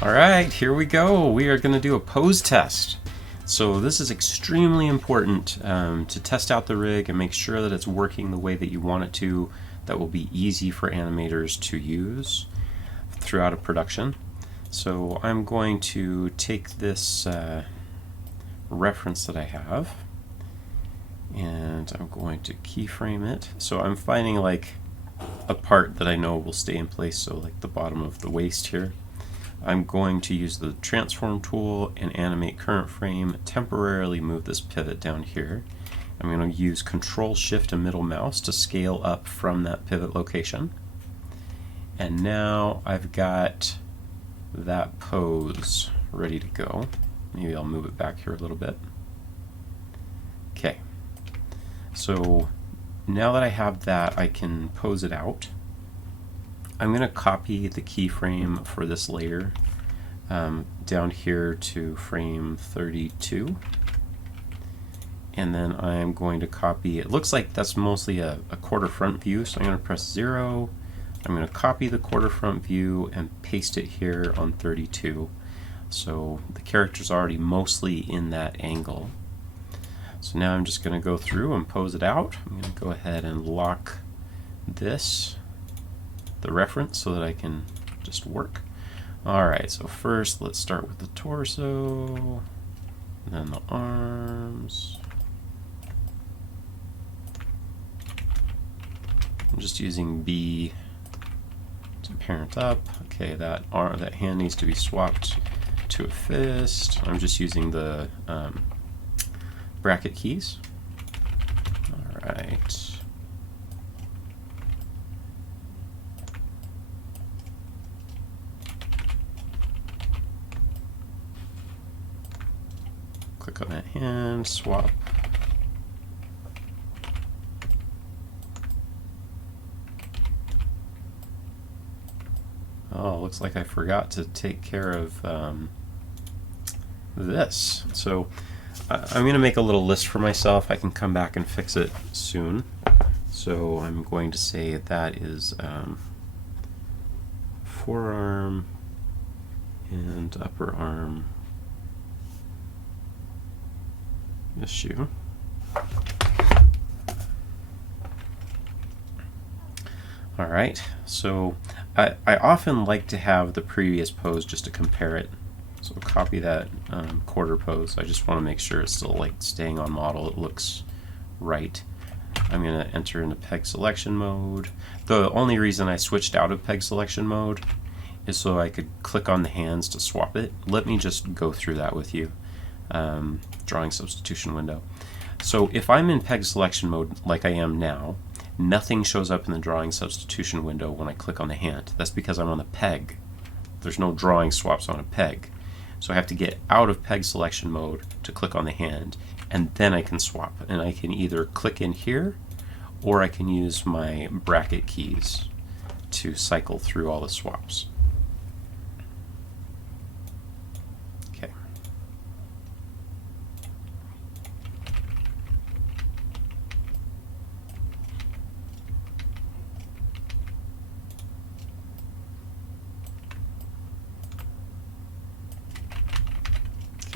All right, here we go. We are going to do a pose test. So this is extremely important to test out the rig and make sure that it's working the way that you want it to. That will be easy for animators to use throughout a production. So I'm going to take this reference that I have and I'm going to keyframe it. So I'm finding like a part that I know will stay in place, so like the bottom of the waist here. I'm going to use the transform tool and animate current frame, temporarily move this pivot down here. I'm going to use Control Shift and middle mouse to scale up from that pivot location. And now I've got that pose ready to go. Maybe I'll move it back here a little bit. Okay, so now that I have that, I can pose it out. I'm going to copy the keyframe for this layer down here to frame 32. And then I'm going to copy, it looks like that's mostly a quarter front view, so I'm going to press 0. I'm going to copy the quarter front view and paste it here on 32. So the character's already mostly in that angle. So now I'm just going to go through and pose it out. I'm going to go ahead and lock this, the reference, so that I can just work. Alright, so first let's start with the torso, and then the arms. I'm just using B to parent up. Okay, that hand needs to be swapped to a fist. I'm just using the bracket keys. Alright. Click on that hand, swap. Oh, looks like I forgot to take care of this. So I'm going to make a little list for myself. I can come back and fix it soon. So I'm going to say that is forearm and upper arm issue. Alright, so I often like to have the previous pose just to compare it. So copy that quarter pose. I just want to make sure it's still like staying on model. It looks right. I'm going to enter into peg selection mode. The only reason I switched out of peg selection mode is so I could click on the hands to swap it. Let me just go through that with you. Drawing substitution window. So if I'm in peg selection mode like I am now, nothing shows up in the drawing substitution window when I click on the hand. That's because I'm on the peg. There's no drawing swaps on a peg. So I have to get out of peg selection mode to click on the hand, and then I can swap. And I can either click in here, or I can use my bracket keys to cycle through all the swaps. Okay.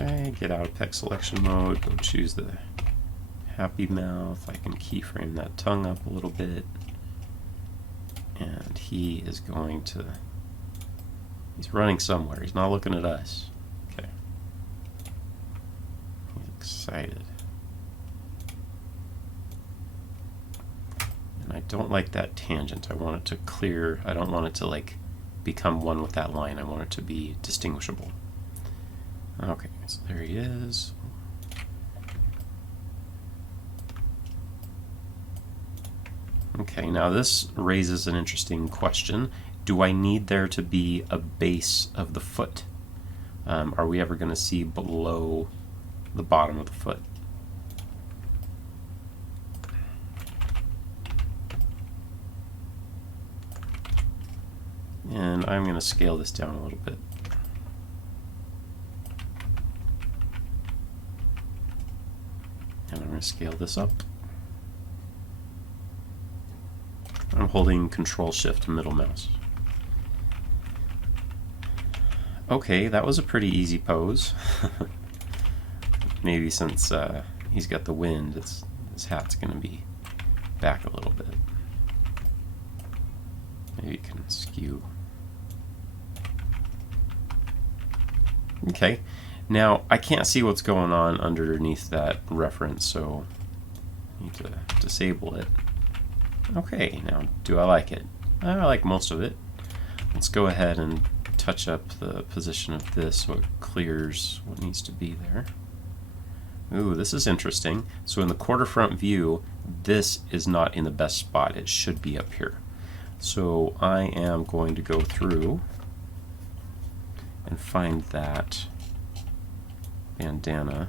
Okay, get out of peg selection mode, go choose the happy mouth. I can keyframe that tongue up a little bit. And he is going to, he's running somewhere, he's not looking at us. Okay. He's excited. And I don't like that tangent. I want it to clear, I don't want it to like become one with that line. I want it to be distinguishable. Okay, so there he is. Okay, now this raises an interesting question. Do I need there to be a base of the foot? Are we ever going to see below the bottom of the foot? And I'm going to scale this down a little bit. And I'm going to scale this up. I'm holding Control Shift middle mouse. Okay, that was a pretty easy pose. Maybe since he's got the wind, his hat's going to be back a little bit. Maybe it can skew. Okay, now I can't see what's going on underneath that reference, so I need to disable it. Okay, now do I like it? I like most of it. Let's go ahead and touch up the position of this so it clears what needs to be there. Ooh, this is interesting. So in the quarter front view, this is not in the best spot. It should be up here. So I am going to go through and find that bandana,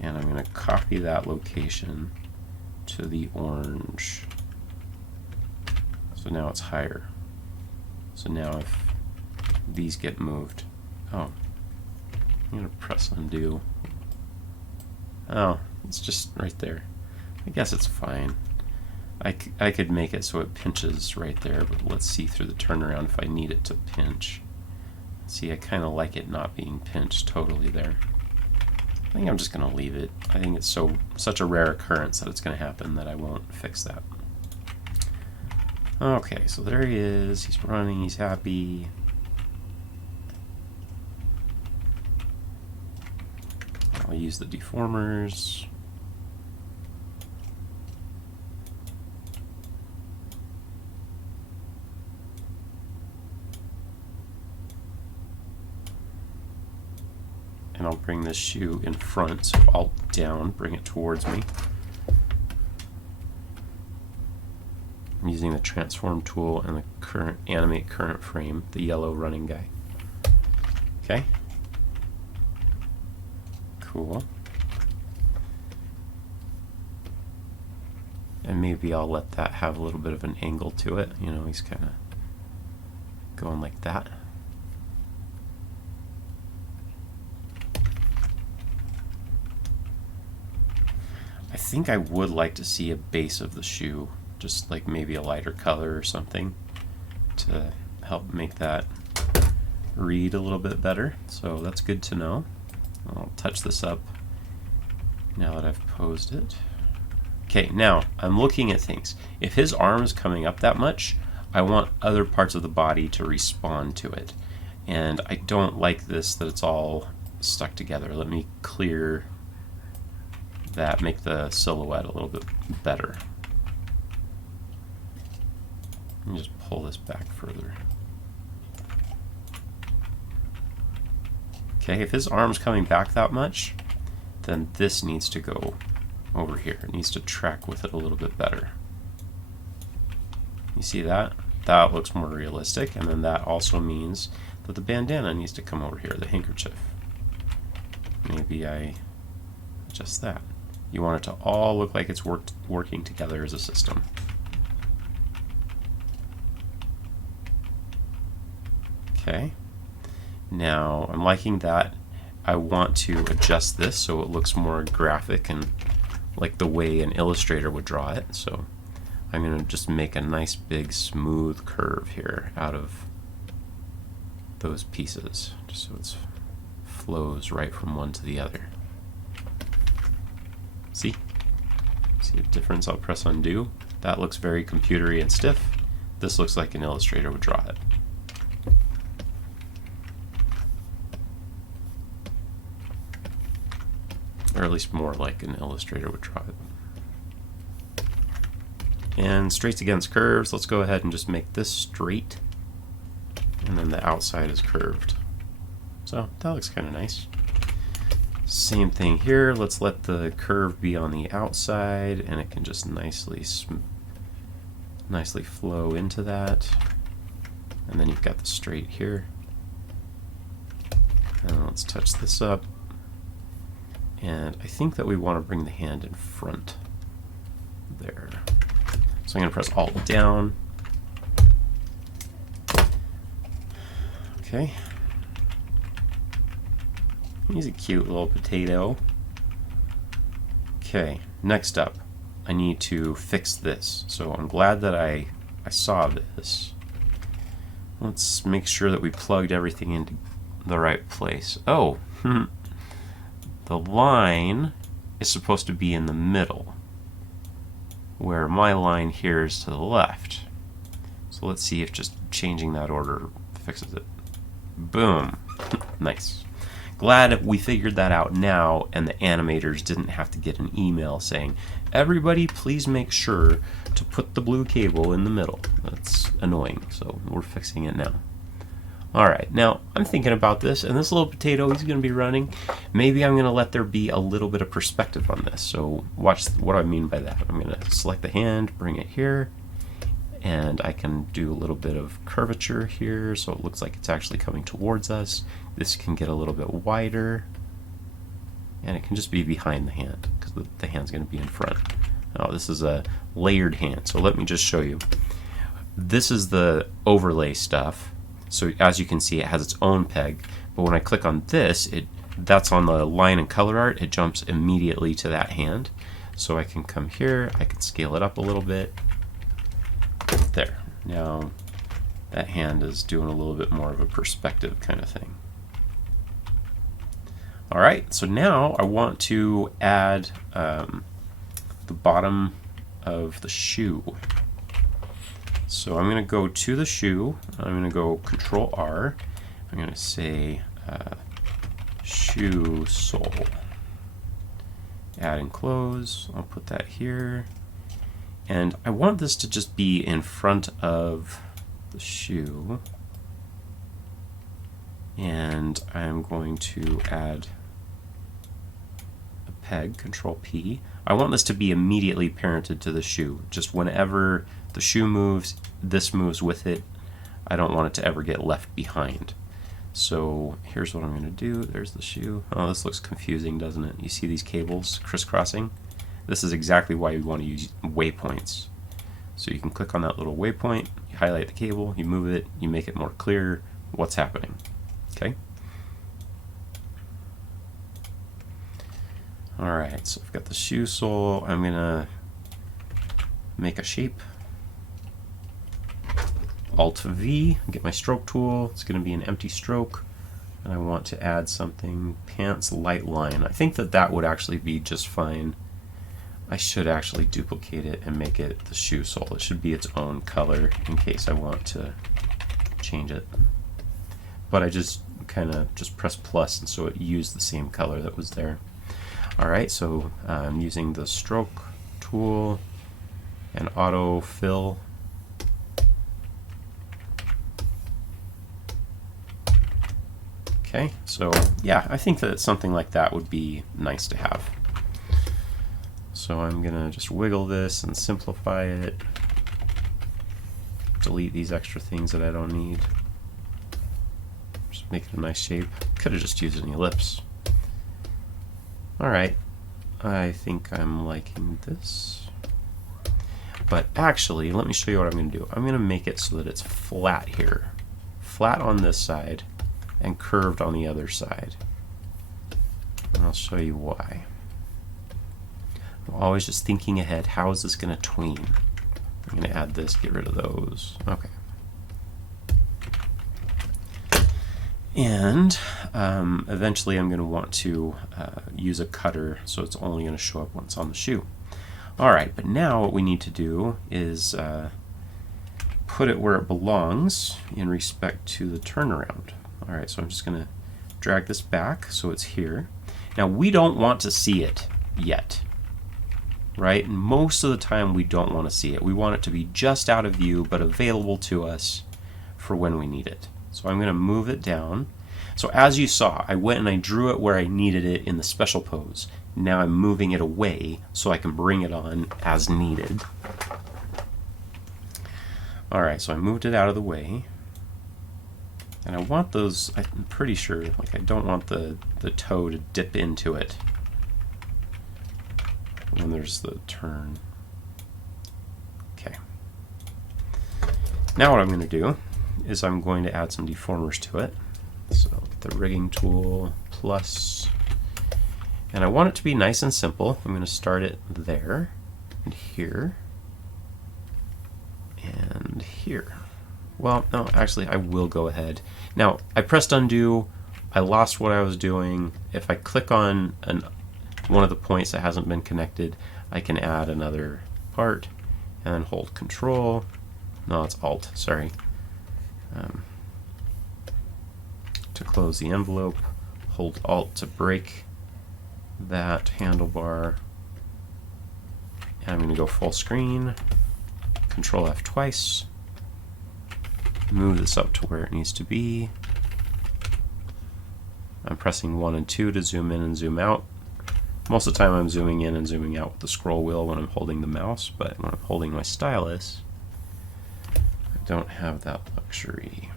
and I'm going to copy that location to the orange. So now it's higher. So now if these get moved, oh, I'm going to press undo. Oh, it's just right there. I guess it's fine. I could make it so it pinches right there, but let's see through the turnaround if I need it to pinch. See, I kind of like it not being pinched totally there. I think I'm just going to leave it. I think it's such a rare occurrence that it's going to happen that I won't fix that. Okay, so there he is. He's running. He's happy. I'll use the deformers. And I'll bring this shoe in front, so Alt down, bring it towards me. I'm using the transform tool and the current animate current frame, the yellow running guy. Okay. Cool. And maybe I'll let that have a little bit of an angle to it. You know, he's kind of going like that. I think I would like to see a base of the shoe, just like maybe a lighter color or something to help make that read a little bit better. So that's good to know. I'll touch this up now that I've posed it. Okay, now I'm looking at things. If his arm is coming up that much, I want other parts of the body to respond to it. And I don't like this, that it's all stuck together. Let me clear that, make the silhouette a little bit better. Let me just pull this back further. Okay, if his arm's coming back that much, then this needs to go over here. It needs to track with it a little bit better. You see that? That looks more realistic, and then that also means that the bandana needs to come over here, the handkerchief. Maybe I adjust that. You want it to all look like it's working together as a system. Okay. Now, I'm liking that. I want to adjust this so it looks more graphic and like the way an illustrator would draw it. So I'm going to just make a nice big smooth curve here out of those pieces, just so it flows right from one to the other. See? See the difference? I'll press undo. That looks very computery and stiff. This looks like an illustrator would draw it. Or at least more like an illustrator would draw it. And straights against curves, let's go ahead and just make this straight. And then the outside is curved. So that looks kind of nice. Same thing here, let's let the curve be on the outside and it can just nicely flow into that. And then you've got the straight here. And let's touch this up. And I think that we want to bring the hand in front there. So I'm going to press Alt down. Okay. He's a cute little potato. Okay, next up, I need to fix this. So I'm glad that I saw this. let's make sure that we plugged everything into the right place. Oh, the line is supposed to be in the middle, where my line here is to the left. So let's see if just changing that order fixes it. Boom. Nice. Glad we figured that out now, and the animators didn't have to get an email saying, everybody please make sure to put the blue cable in the middle. That's annoying, so we're fixing it now. Alright, now I'm thinking about this, and this little potato, he's going to be running. Maybe I'm going to let there be a little bit of perspective on this. So watch what I mean by that. I'm going to select the hand, bring it here, and I can do a little bit of curvature here so it looks like it's actually coming towards us. This can get a little bit wider, and it can just be behind the hand because the hand's going to be in front. Now this is a layered hand, so let me just show you. This is the overlay stuff. So as you can see, it has its own peg, but when I click on this, that's on the line and color art, it jumps immediately to that hand. So I can come here, I can scale it up a little bit. There. Now that hand is doing a little bit more of a perspective kind of thing. Alright, so now I want to add the bottom of the shoe. So I'm going to go to the shoe, I'm going to go Control R, I'm going to say shoe sole. Add and close, I'll put that here. And I want this to just be in front of the shoe. And I'm going to add a peg, Control P. I want this to be immediately parented to the shoe. Just whenever the shoe moves, this moves with it. I don't want it to ever get left behind. So here's what I'm going to do. There's the shoe. Oh, this looks confusing, doesn't it? You see these cables crisscrossing? This is exactly why you want to use waypoints. So you can click on that little waypoint, you highlight the cable, you move it, you make it more clear what's happening. Okay? Alright, so I've got the shoe sole. I'm going to make a shape. Alt V, get my stroke tool. It's going to be an empty stroke. And I want to add something, pants light line. I think that would actually be just fine. I should actually duplicate it and make it the shoe sole. It should be its own color in case I want to change it. But I just kind of just press plus, and so it used the same color that was there. Alright, so I'm using the stroke tool and auto fill. Okay, so yeah, I think that something like that would be nice to have. So I'm going to just wiggle this and simplify it. Delete these extra things that I don't need. Just make it a nice shape. Could have just used an ellipse. Alright, I think I'm liking this. But actually, let me show you what I'm going to do. I'm going to make it so that it's flat here. Flat on this side and curved on the other side. And I'll show you why. I'm always just thinking ahead. How is this going to tween? I'm going to add this, get rid of those. Okay. And eventually I'm going to want to use a cutter, so it's only going to show up once on the shoe. Alright, but now what we need to do is put it where it belongs in respect to the turnaround. Alright, so I'm just going to drag this back so it's here. Now we don't want to see it yet, right? And most of the time we don't want to see it. We want it to be just out of view but available to us for when we need it. So I'm going to move it down. So as you saw, I went and I drew it where I needed it in the special pose. Now I'm moving it away so I can bring it on as needed. Alright, so I moved it out of the way. And I want those, I'm pretty sure, like I don't want the toe to dip into it when there's the turn. Okay. Now what I'm going to do is I'm going to add some deformers to it. So get the rigging tool, plus, and I want it to be nice and simple. I'm going to start it there, and here, and here. Well, no, actually, I will go ahead. Now, I pressed undo. I lost what I was doing. If I click on one of the points that hasn't been connected, I can add another part and then hold Control. No, it's Alt, sorry. To close the envelope, hold Alt to break that handlebar. And I'm going to go full screen, Control F twice, move this up to where it needs to be. I'm pressing 1 and 2 to zoom in and zoom out. Most of the time I'm zooming in and zooming out with the scroll wheel when I'm holding the mouse, but when I'm holding my stylus, I don't have that luxury.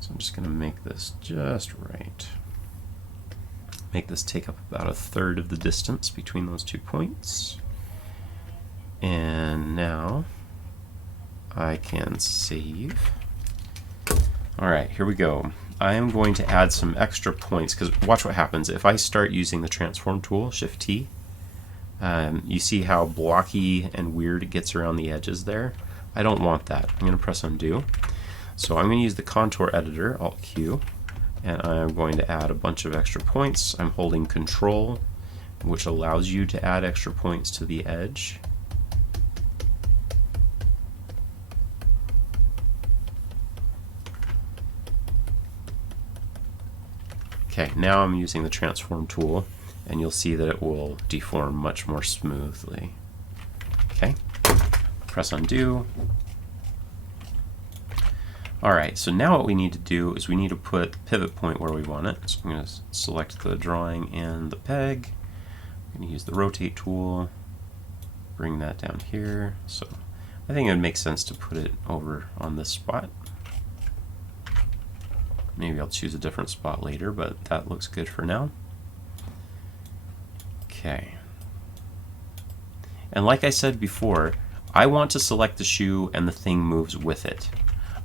So I'm just going to make this just right. Make this take up about 1/3 of the distance between those 2 points. And now I can save. All right, here we go. I am going to add some extra points, because watch what happens. If I start using the transform tool, Shift T, you see how blocky and weird it gets around the edges there? I don't want that. I'm going to press undo. So I'm going to use the contour editor, Alt Q, and I'm going to add a bunch of extra points. I'm holding Control, which allows you to add extra points to the edge. Okay, now I'm using the transform tool, and you'll see that it will deform much more smoothly. Okay, press undo. Alright, so now what we need to do is we need to put the pivot point where we want it. So I'm going to select the drawing and the peg. I'm going to use the rotate tool, bring that down here. So I think it would make sense to put it over on this spot. Maybe I'll choose a different spot later, but that looks good for now. Okay. And like I said before, I want to select the shoe and the thing moves with it.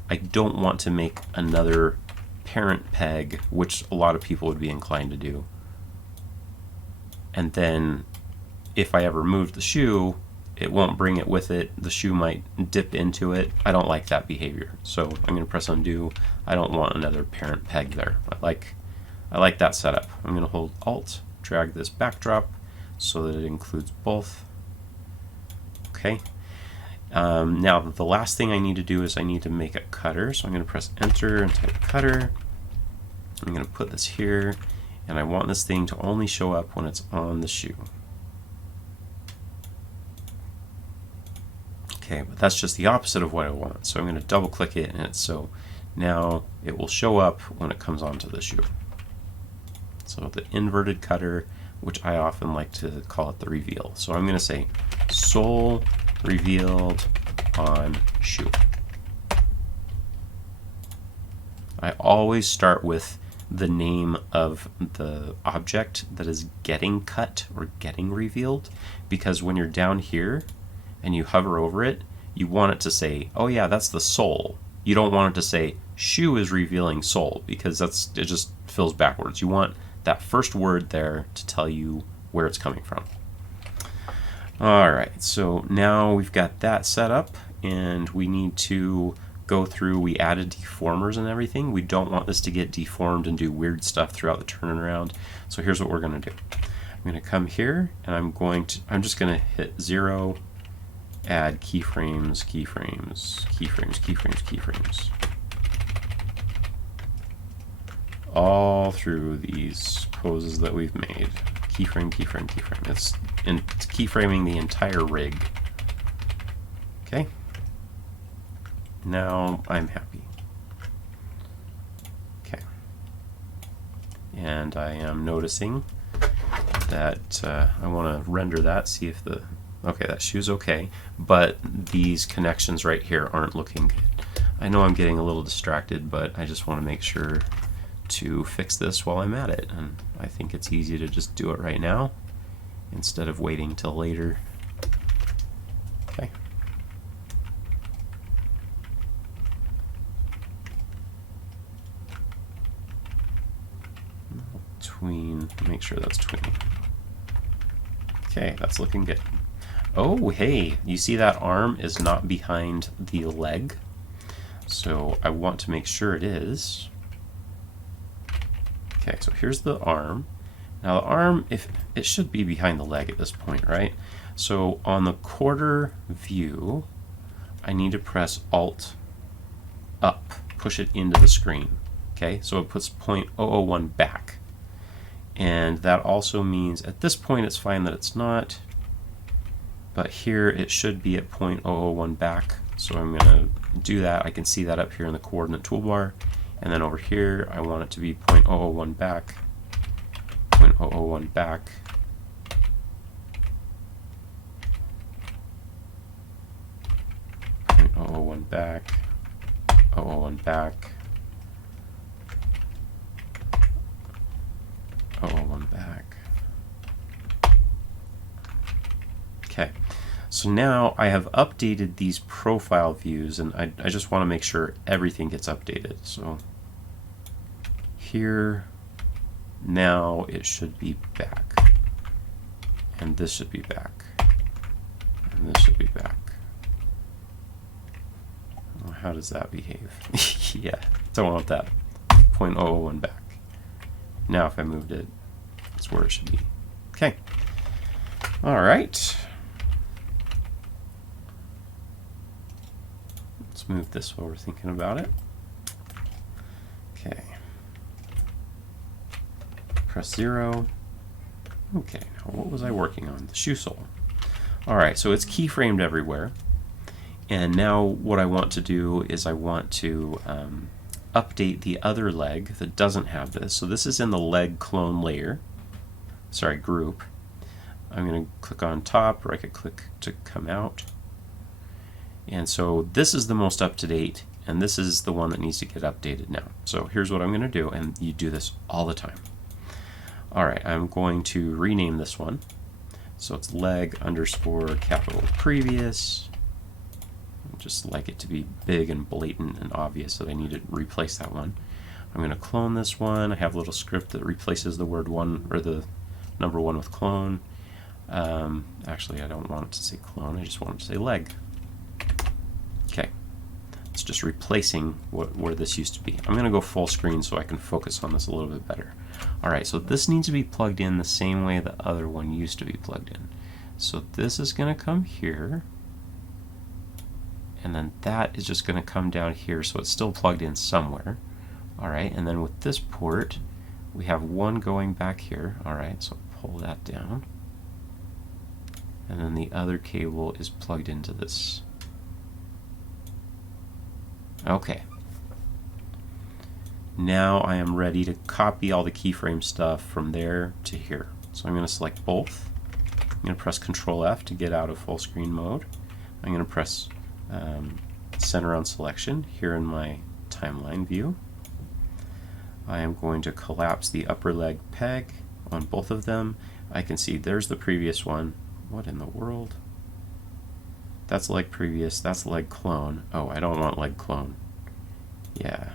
I don't want to make another parent peg, which a lot of people would be inclined to do. And then if I ever move the shoe, it won't bring it with it. The shoe might dip into it. I don't like that behavior. So I'm going to press undo. I don't want another parent peg there. I like that setup. I'm going to hold Alt, drag this backdrop so that it includes both. Okay. Now the last thing I need to do is I need to make a cutter. So I'm going to press Enter and type cutter. I'm going to put this here, and I want this thing to only show up when it's on the shoe. Okay, but that's just the opposite of what I want. So I'm going to double click it, and so now it will show up when it comes onto the shoe. So the inverted cutter, which I often like to call it the reveal. So I'm going to say sole revealed on shoe. I always start with the name of the object that is getting cut or getting revealed, because when you're down here and you hover over it, you want it to say, oh yeah, that's the sole. You don't want it to say shoe is revealing sole, because it just fills backwards. You want that first word there to tell you where it's coming from. Alright, so now we've got that set up, and we need to go through. We added deformers and everything. We don't want this to get deformed and do weird stuff throughout the turnaround. So here's what we're going to do. I'm going to come here, and I'm just going to hit 0, add keyframes, keyframes, keyframes, keyframes, keyframes. All through these poses that we've made. Keyframe, keyframe, keyframe. It's keyframing the entire rig. Okay. Now I'm happy. Okay. And I am noticing that I want to render that, see if okay, that shoe's okay, but these connections right here aren't looking good. I know I'm getting a little distracted, but I just want to make sure to fix this while I'm at it, and I think it's easy to just do it right now instead of waiting till later. Okay. Make sure that's tween. Okay, that's looking good. Oh, hey, you see that arm is not behind the leg? So I want to make sure it is. Okay, so here's the arm. Now the arm, if it should be behind the leg at this point, right? So on the quarter view, I need to press Alt up, push it into the screen. Okay, so it puts 0.001 back. And that also means at this point it's fine that it's not, but here it should be at 0.001 back. So I'm going to do that. I can see that up here in the coordinate toolbar. And then over here, I want it to be 0.001 back, 0.001 back. .001 back, 001 back, 001 back. Okay, so now I have updated these profile views, and I just want to make sure everything gets updated. So here, now it should be back, and this should be back, and this should be back. Well, how does that behave? Yeah, don't want that. 0.001 back. Now if I moved it, that's where it should be. Okay. All right. Let's move this while we're thinking about it. Okay. Press 0. Okay, now what was I working on? The shoe sole. All right, so it's keyframed everywhere. And now what I want to do is I want to update the other leg that doesn't have this. So this is in the leg clone layer, sorry, group. I'm going to click on top, or I could click to come out. And so this is the most up to date, and this is the one that needs to get updated now. So here's what I'm going to do, and you do this all the time. All right, I'm going to rename this one. So it's leg underscore capital previous. Just like it to be big and blatant and obvious that I need to replace that one. I'm going to clone this one. I have a little script that replaces the word 1 or the number 1 with clone. Actually, I don't want it to say clone. I just want it to say leg. Okay, it's just replacing where this used to be. I'm going to go full screen so I can focus on this a little bit better. All right, so this needs to be plugged in the same way the other one used to be plugged in. So this is going to come here. And then that is just going to come down here, so it's still plugged in somewhere. All right, and then with this port, we have one going back here. All right, so pull that down. And then the other cable is plugged into this. Okay. Now I am ready to copy all the keyframe stuff from there to here. So I'm going to select both. I'm going to press Control F to get out of full screen mode. I'm going to press center on selection here in my timeline view. I am going to collapse the upper leg peg on both of them. I can see there's the previous one. What in the world? That's leg previous, that's leg clone. Oh, I don't want leg clone. Yeah,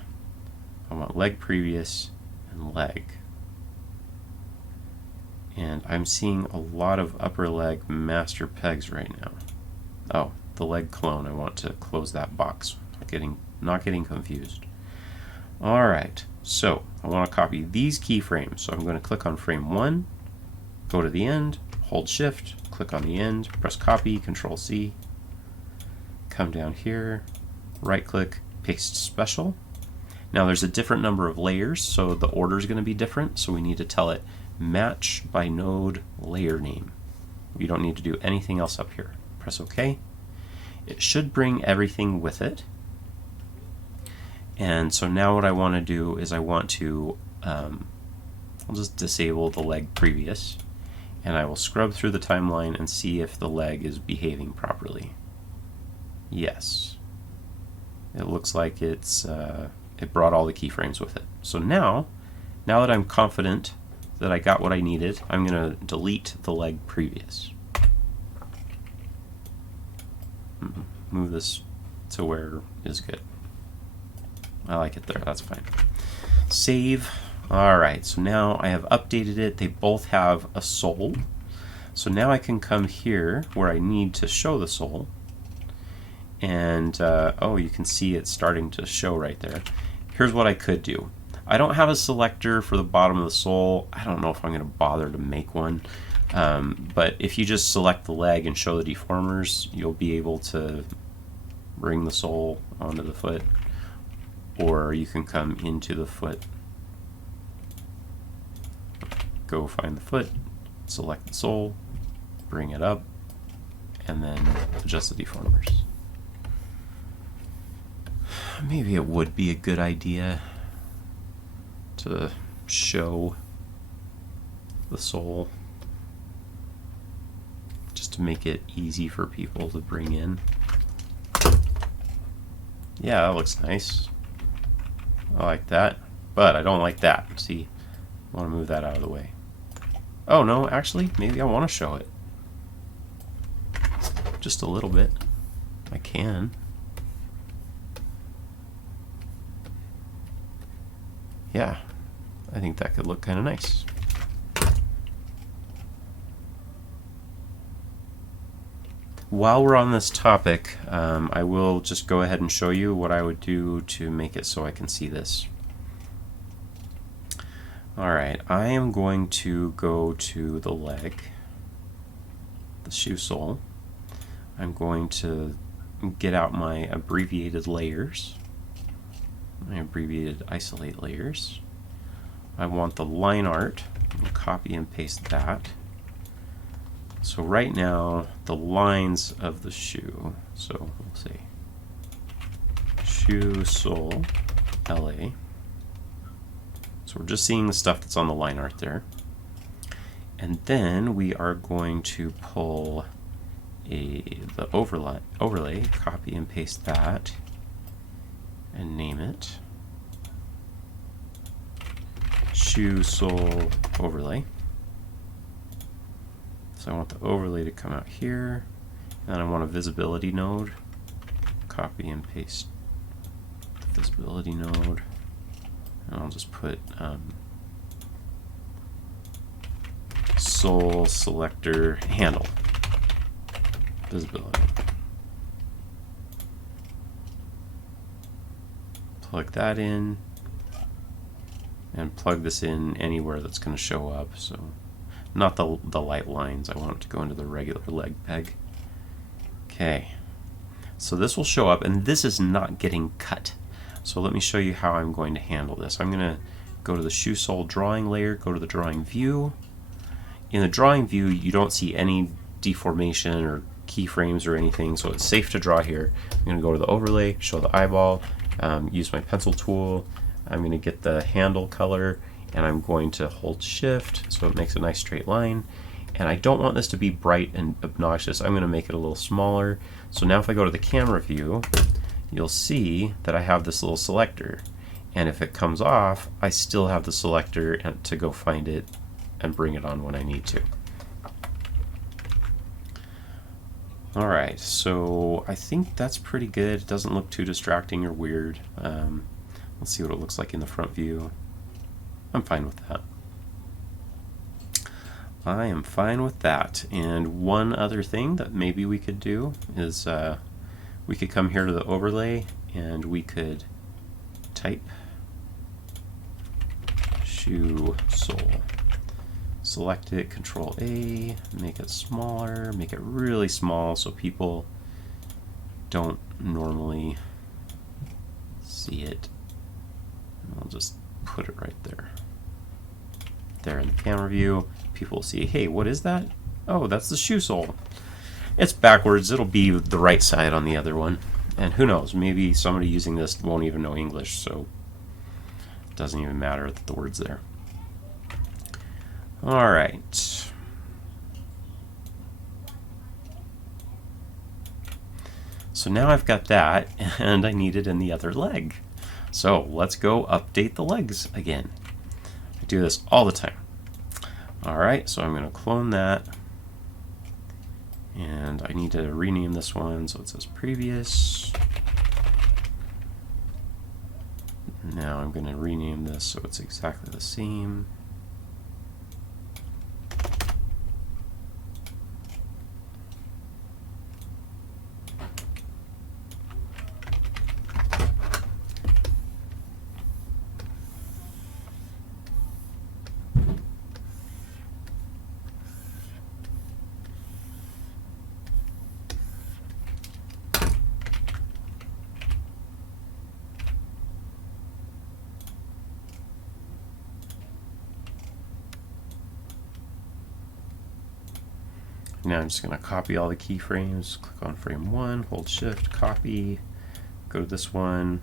I want leg previous and leg. And I'm seeing a lot of upper leg master pegs right now. Oh, the leg clone, I want to close that box, not getting confused. All right, so I want to copy these keyframes. So I'm going to click on frame 1, go to the end, hold shift, click on the end, press copy, Control C, come down here, right click, paste special. Now there's a different number of layers, so the order is going to be different, so we need to tell it match by node layer name. You don't need to do anything else up here. Press OK. It should bring everything with it. And so now what I want to do is I want to, I'll just disable the leg previous, and I will scrub through the timeline and see if the leg is behaving properly. Yes. It looks like it brought all the keyframes with it. So now that I'm confident that I got what I needed, I'm going to delete the leg previous. Move this to where is good. I like it there, that's fine. Save. All right, so now I have updated it. They both have a sole. So now I can come here where I need to show the sole, and oh, you can see it starting to show right there. Here's what I could do. I don't have a selector for the bottom of the sole. I don't know if I'm going to bother to make one, but if you just select the leg and show the deformers, you'll be able to bring the sole onto the foot, or you can come into the foot, go find the foot, select the sole, bring it up, and then adjust the deformers. Maybe it would be a good idea to show the sole just to make it easy for people to bring in. Yeah, that looks nice. I like that, but I don't like that. See, I want to move that out of the way. Oh no, actually, maybe I want to show it. Just a little bit. I can. Yeah, I think that could look kind of nice. While we're on this topic, I will just go ahead and show you what I would do to make it so I can see this. Alright, I am going to go to the leg, the shoe sole. I'm going to get out my abbreviated layers, my abbreviated isolate layers. I want the line art. I'll copy and paste that. So right now, the lines of the shoe, so we'll say shoe sole LA. So we're just seeing the stuff that's on the line art there. And then we are going to pull the overlay, copy and paste that, and name it shoe sole overlay. So I want the overlay to come out here, and then I want a visibility node. Copy and paste the visibility node, and I'll just put sole selector handle visibility. Plug that in, and plug this in anywhere that's going to show up. So not the light lines. I want it to go into the regular leg peg. Okay, so this will show up, and this is not getting cut. So let me show you how I'm going to handle this. I'm going to go to the shoe sole drawing layer, go to the drawing view. In the drawing view, you don't see any deformation or keyframes or anything, so it's safe to draw here. I'm going to go to the overlay, show the eyeball, use my pencil tool. I'm going to get the handle color, and I'm going to hold shift so it makes a nice straight line. And I don't want this to be bright and obnoxious. I'm going to make it a little smaller. So now if I go to the camera view, you'll see that I have this little selector. And if it comes off, I still have the selector to go find it and bring it on when I need to. Alright, so I think that's pretty good. It doesn't look too distracting or weird. Let's see what it looks like in the front view. I'm fine with that. I am fine with that. And one other thing that maybe we could do is we could come here to the overlay and we could type shoe sole. Select it, Control A, make it smaller, make it really small so people don't normally see it. And I'll just put it right there. There in the camera view, people will see, hey, what is that? Oh, that's the shoe sole. It's backwards, it'll be the right side on the other one. And who knows, maybe somebody using this won't even know English, so it doesn't even matter that the word's there. Alright. So now I've got that, and I need it in the other leg. So let's go update the legs again. I do this all the time. Alright, so I'm going to clone that. And I need to rename this one so it says previous. Now I'm going to rename this so it's exactly the same. Now I'm just going to copy all the keyframes, click on frame 1, hold shift, copy, go to this one,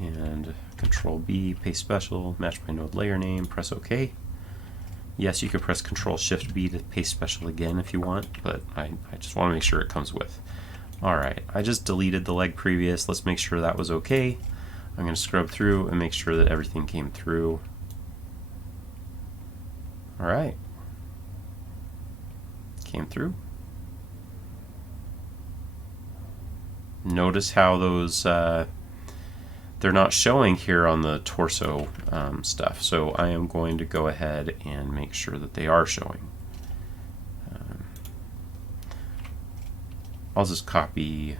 and Control B, paste special, match by node layer name, press OK. Yes, you could press Control Shift B to paste special again if you want, but I just want to make sure it comes with. Alright, I just deleted the leg previous. Let's make sure that was okay. I'm going to scrub through and make sure that everything came through. Alright. Came through. Notice how those they're not showing here on the torso stuff, so I am going to go ahead and make sure that they are showing. I'll just copy,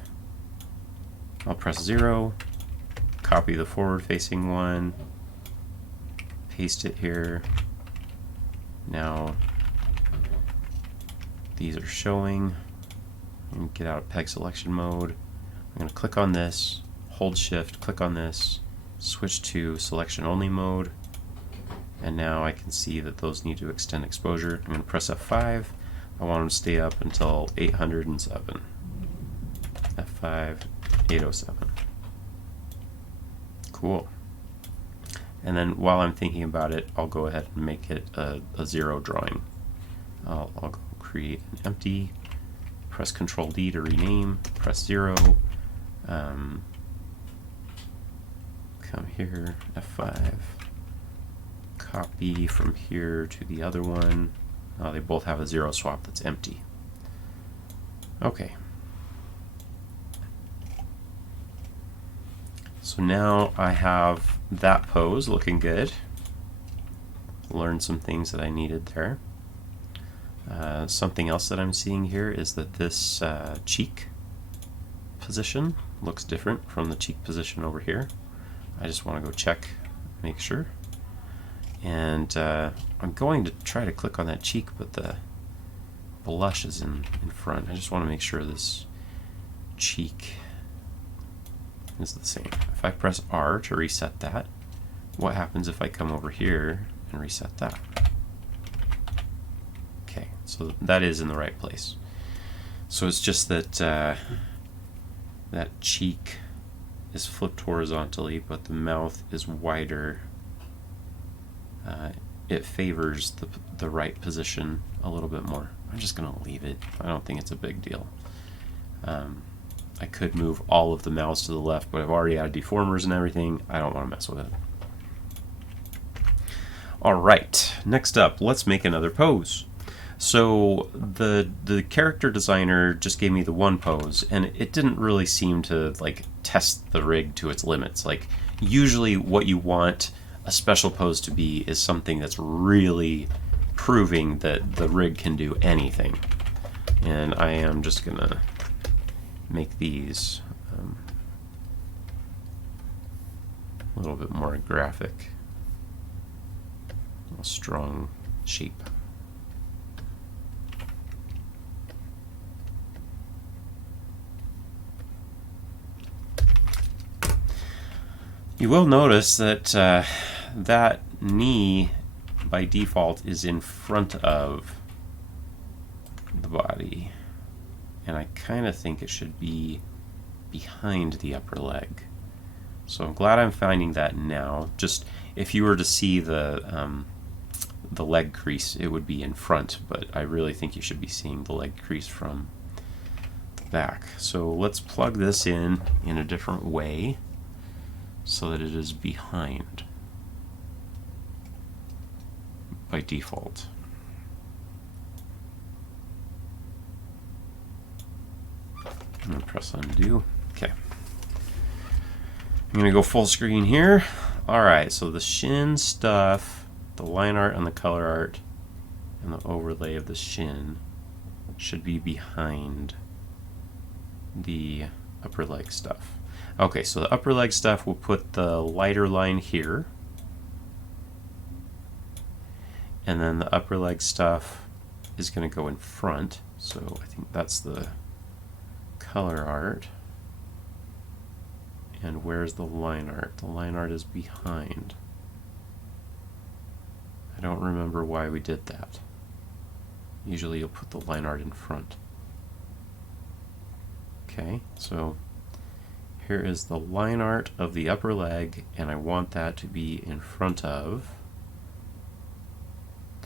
I'll press 0, copy the forward facing one, paste it here. Now these are showing, and get out of peg selection mode. I'm going to click on this, hold shift, click on this, switch to selection only mode, and now I can see that those need to extend exposure. I'm going to press F5. I want them to stay up until 807. F5, 807. Cool. And then while I'm thinking about it, I'll go ahead and make it a 0 drawing. I'll go create an empty, press Control D to rename, press 0, come here, F5, copy from here to the other one. They both have a 0 swap that's empty. Okay. So now I have that pose looking good. Learned some things that I needed there. Something else that I'm seeing here is that this cheek position looks different from the cheek position over here. I just want to go check, make sure. And I'm going to try to click on that cheek, but the blush is in front. I just want to make sure this cheek is the same. If I press R to reset that, what happens if I come over here and reset that? Okay, so that is in the right place. So it's just that that cheek is flipped horizontally, but the mouth is wider. It favors the right position a little bit more. I'm just going to leave it. I don't think it's a big deal. I could move all of the mouse to the left, but I've already added deformers and everything. I don't want to mess with it. Alright, next up, let's make another pose. So the character designer just gave me the one pose, and it didn't really seem to like test the rig to its limits. Like usually what you want a special pose to be is something that's really proving that the rig can do anything. And I am just gonna make these a little bit more graphic, a strong shape. You will notice that that knee by default is in front of the body, and I kind of think it should be behind the upper leg. So I'm glad I'm finding that now. Just if you were to see the leg crease, it would be in front, but I really think you should be seeing the leg crease from the back. So let's plug this in a different way so that it is behind by default. I'm going to press undo. Okay. I'm going to go full screen here. Alright, so the shin stuff, the line art and the color art, and the overlay of the shin should be behind the upper leg stuff. Okay, so the upper leg stuff, we'll put the lighter line here. And then the upper leg stuff is going to go in front. So I think that's the color art. And where's the line art? The line art is behind. I don't remember why we did that. Usually you'll put the line art in front. Okay, so here is the line art of the upper leg, and I want that to be in front of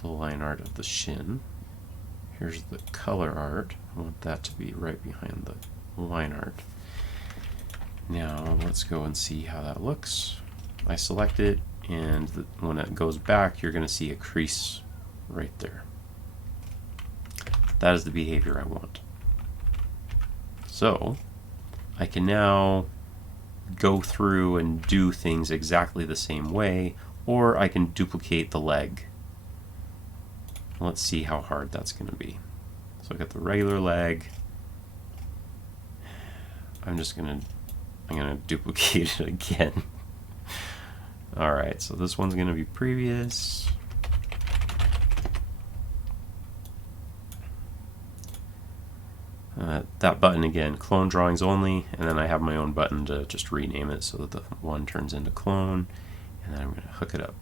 the line art of the shin. Here's the color art. I want that to be right behind the line art. Now let's go and see how that looks. I select it, and when it goes back, you're going to see a crease right there. That is the behavior I want. So I can now go through and do things exactly the same way, or I can duplicate the leg. Let's see how hard that's going to be. So I got the regular leg. I'm going to duplicate it again. All right, so this one's going to be previous. That button again, clone drawings only, and then I have my own button to just rename it so that the one turns into clone, and then I'm going to hook it up.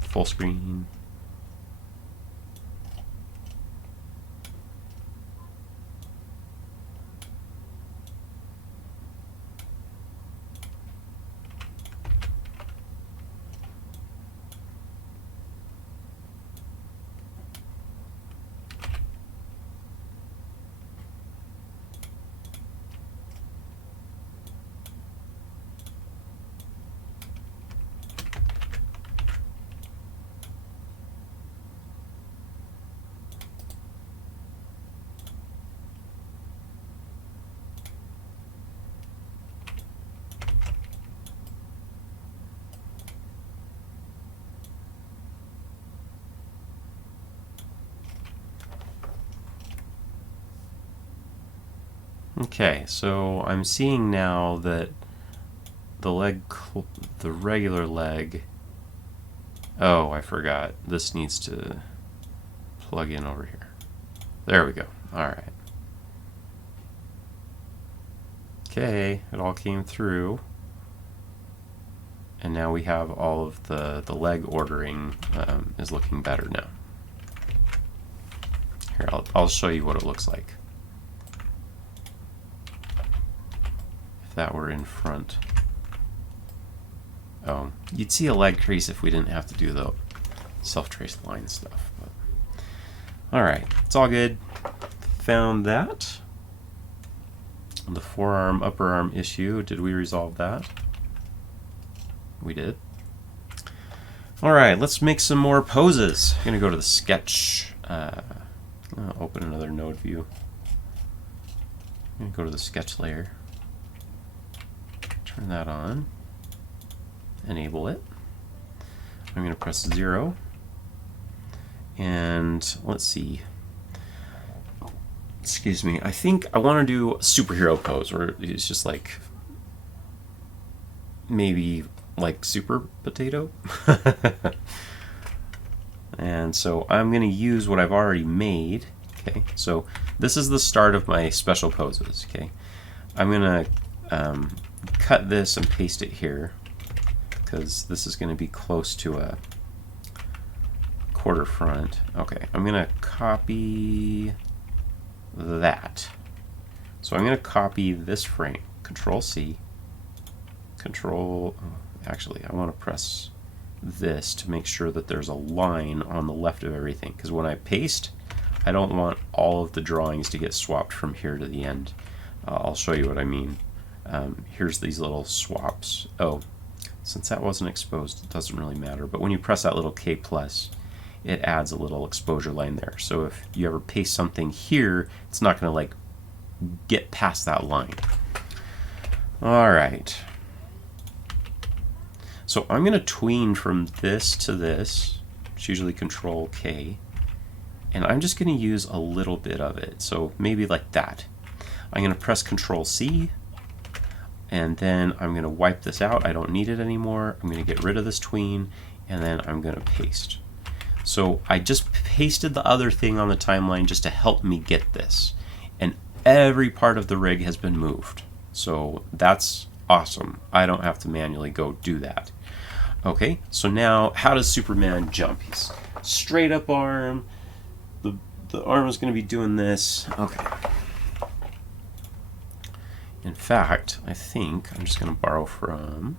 Full screen. Okay, so I'm seeing now that the regular leg, oh, I forgot. This needs to plug in over here. There we go. All right. Okay, it all came through. And now we have all of the leg ordering is looking better now. Here, I'll show you what it looks like. If that were in front. Oh, you'd see a leg crease if we didn't have to do the self-trace line stuff. But. All right, it's all good. Found that. The forearm, upper arm issue, did we resolve that? We did. All right, let's make some more poses. I'm gonna go to the sketch. I'll open another node view. I'm gonna go to the sketch layer. Turn that on. Enable it. I'm gonna press 0. And let's see. Excuse me. I think I want to do a superhero pose where it's just like maybe like super potato. And so I'm going to use what I've already made. Okay, so this is the start of my special poses. Okay, I'm going to cut this and paste it here because this is going to be close to a quarter front. Okay, I'm going to copy that. So I'm going to copy this frame. Control C. Actually, I want to press this to make sure that there's a line on the left of everything, because when I paste, I don't want all of the drawings to get swapped from here to the end. I'll show you what I mean. Here's these little swaps. Oh, since that wasn't exposed, it doesn't really matter, but when you press that little K+, it adds a little exposure line there. So if you ever paste something here, it's not going to like get past that line. All right. So I'm going to tween from this to this. It's usually Control K. And I'm just going to use a little bit of it. So maybe like that. I'm going to press Control C. And then I'm going to wipe this out. I don't need it anymore. I'm going to get rid of this tween. And then I'm going to paste. So I just pasted the other thing on the timeline just to help me get this. And every part of the rig has been moved. So that's awesome. I don't have to manually go do that. Okay, so now how does Superman jump? straight up arm. The arm is going to be doing this. Okay. In fact, I think I'm just going to borrow from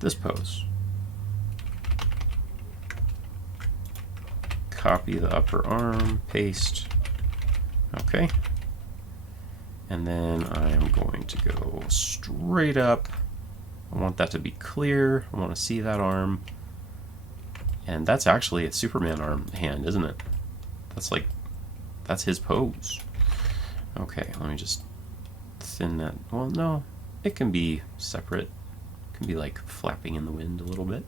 this pose. Copy the upper arm, paste. Okay. And then I'm going to go straight up. I want that to be clear. I want to see that arm. And that's actually a Superman arm hand, isn't it? That's his pose. Okay, let me just thin that. Well, no, it can be separate. It can be like flapping in the wind a little bit.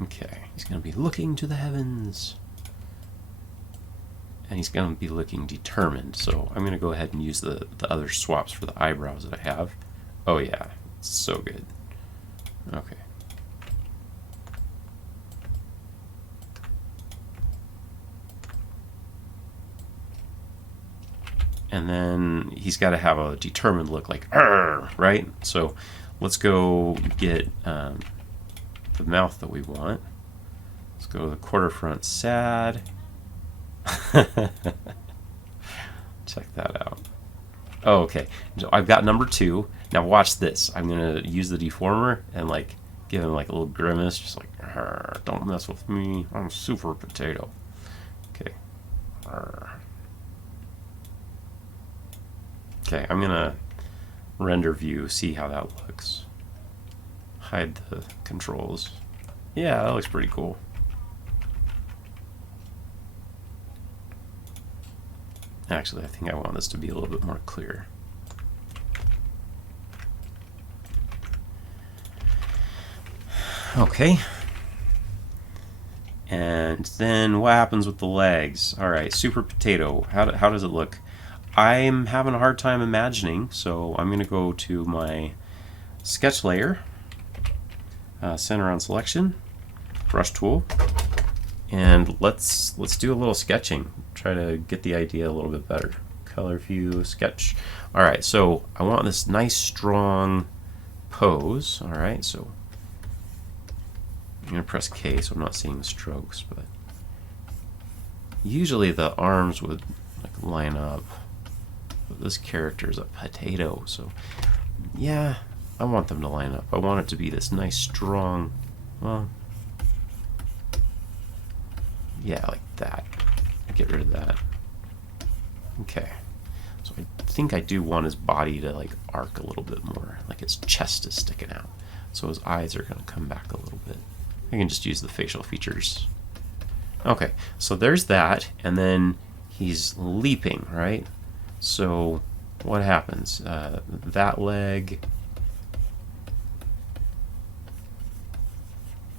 Okay, he's going to be looking to the heavens. And he's going to be looking determined. So I'm going to go ahead and use the other swaps for the eyebrows that I have. Oh yeah, it's so good. Okay. And then he's got to have a determined look, like, "Arr!" Right? So let's go get the mouth that we want. Let's go to the quarter front sad. Check that out. Oh, okay. So I've got number 2. Now watch this. I'm going to use the deformer and like give him like a little grimace, just like, "Arr, don't mess with me. I'm super potato." Okay. Arr. Okay, I'm gonna render view, see how that looks. Hide the controls. Yeah, that looks pretty cool. Actually, I think I want this to be a little bit more clear. Okay. And then what happens with the legs? All right, super potato. How does it look? I'm having a hard time imagining, so I'm going to go to my sketch layer, center on selection, brush tool, and let's do a little sketching. Try to get the idea a little bit better. Color view, sketch. All right, so I want this nice strong pose. All right, so I'm going to press K so I'm not seeing the strokes, but usually the arms would like line up. But this character is a potato, so yeah, I want them to line up. I want it to be this nice, strong, well, yeah, like that. Get rid of that. Okay, so I think I do want his body to like arc a little bit more, like his chest is sticking out, so his eyes are going to come back a little bit. I can just use the facial features. Okay, so there's that, and then he's leaping, right? So what happens? That leg,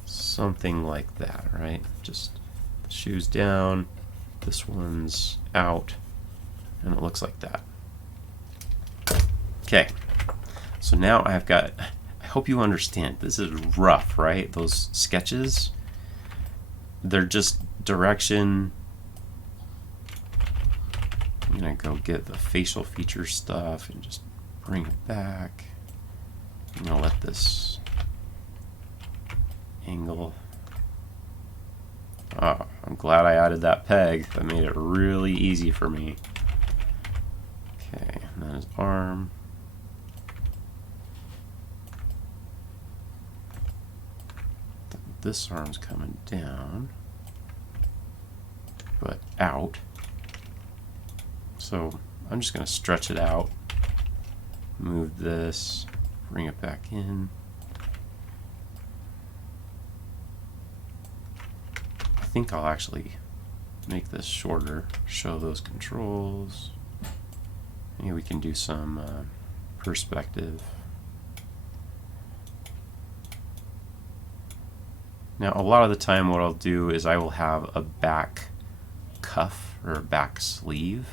something like that, right? Just the shoes down, this one's out, and it looks like that. Okay, so now I've got, I hope you understand, this is rough, right? Those sketches, they're just direction. I'm going to go get the facial feature stuff and just bring it back. I'm going to let this angle. Oh, I'm glad I added that peg. That made it really easy for me. Okay, and then his arm. This arm's coming down, but out. So I'm just going to stretch it out, move this, bring it back in. I think I'll actually make this shorter, show those controls. Maybe we can do some perspective. Now, a lot of the time what I'll do is I will have a back cuff or a back sleeve.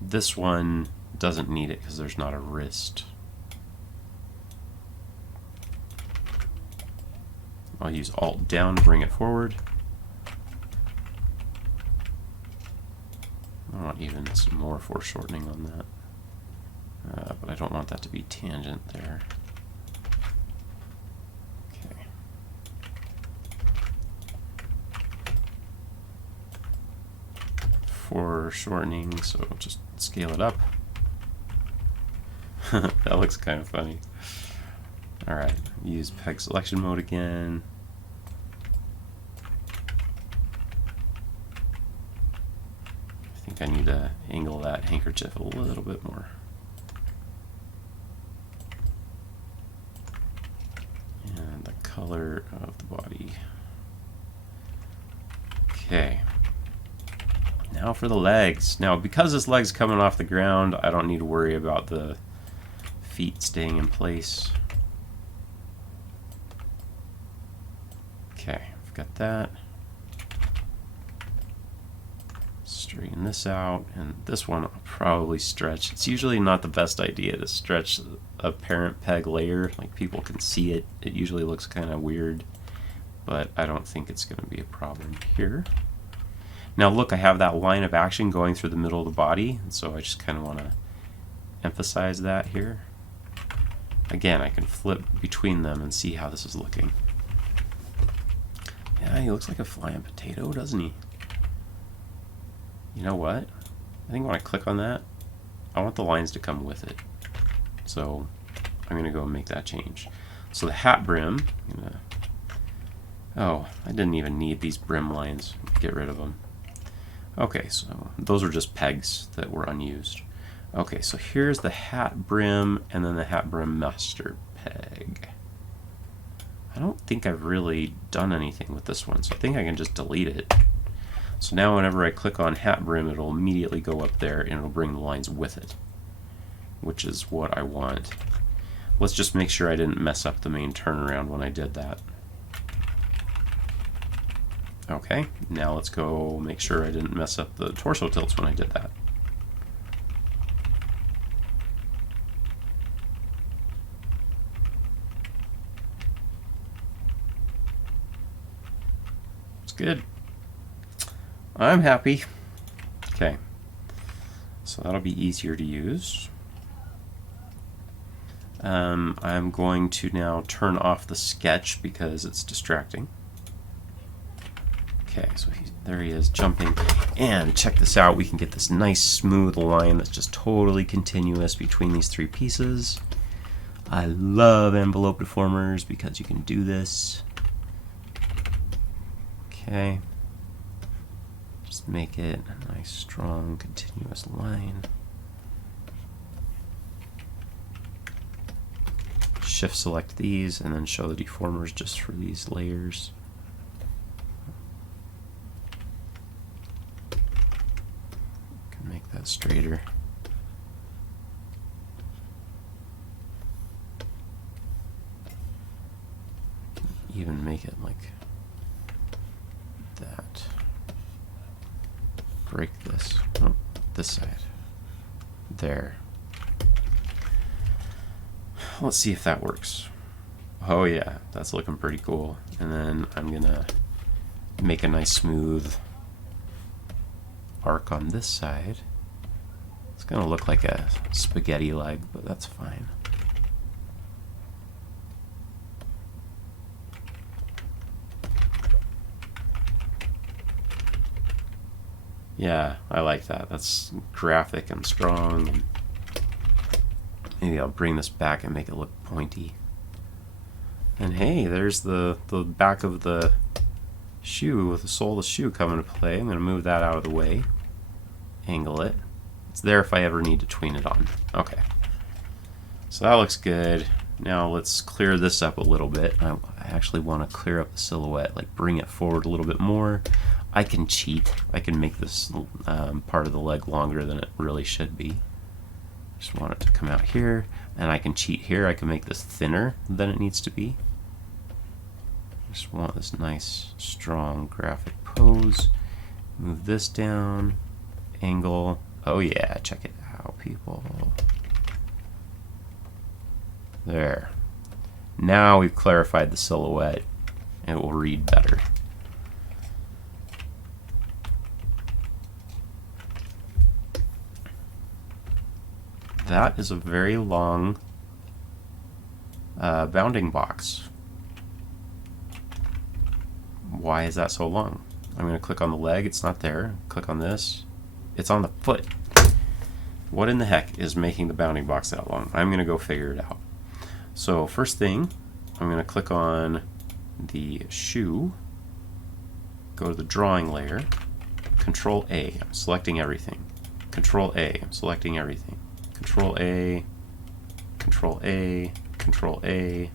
This one doesn't need it because there's not a wrist. I'll use Alt down to bring it forward. I want even some more foreshortening on that. But I don't want that to be tangent there. foreshortening, so just scale it up. That looks kind of funny. Alright, use peg selection mode again. I think I need to angle that handkerchief a little bit more. And the color of the body. Okay. Now for the legs. Now, because this leg's coming off the ground, I don't need to worry about the feet staying in place. Okay, I've got that. Straighten this out, and this one I'll probably stretch. It's usually not the best idea to stretch a parent peg layer, like people can see it. It usually looks kind of weird, but I don't think it's going to be a problem here. Now look, I have that line of action going through the middle of the body, and so I just kind of want to emphasize that here. Again, I can flip between them and see how this is looking. Yeah, he looks like a flying potato, doesn't he? You know what? I think when I click on that, I want the lines to come with it. So I'm going to go and make that change. So the hat brim, oh, I didn't even need these brim lines. Get rid of them. Okay, so those are just pegs that were unused. Okay, so here's the hat brim and then the hat brim master peg. I don't think I've really done anything with this one, so I think I can just delete it. So now whenever I click on hat brim, it'll immediately go up there and it'll bring the lines with it, which is what I want. Let's just make sure I didn't mess up the main turnaround when I did that. Okay, now let's go make sure I didn't mess up the torso tilts when I did that. It's good. I'm happy. Okay, so that'll be easier to use. I'm going to now turn off the sketch because it's distracting. Okay, so there he is jumping, and check this out, we can get this nice smooth line that's just totally continuous between these three pieces. I love envelope deformers because you can do this. Okay, just make it a nice strong continuous line. Shift select these and then show the deformers just for these layers. Make that straighter. Even make it like that. Break this. Oh, this side. There. Let's see if that works. Oh yeah, that's looking pretty cool. And then I'm gonna make a nice smooth arc on this side. It's going to look like a spaghetti leg, but that's fine. Yeah, I like that. That's graphic and strong. And maybe I'll bring this back and make it look pointy. And hey, there's the back of the shoe with the sole of the shoe coming into play. I'm going to move that out of the way. Angle it. It's there if I ever need to tween it on. Okay. So that looks good. Now let's clear this up a little bit. I actually want to clear up the silhouette, like bring it forward a little bit more. I can cheat. I can make this part of the leg longer than it really should be. Just want it to come out here, and I can cheat here. I can make this thinner than it needs to be. Just want this nice, strong graphic pose. Move this down, angle. Oh yeah, check it out, people. There. Now we've clarified the silhouette, and it will read better. That is a very long bounding box. Why is that so long? I'm going to click on the leg, it's not there. Click on this. It's on the foot. What in the heck is making the bounding box that long? I'm going to go figure it out. So first thing, I'm going to click on the shoe, go to the drawing layer, Control A, I'm selecting everything. Control A, I'm selecting everything. Control A, Control A, Control A.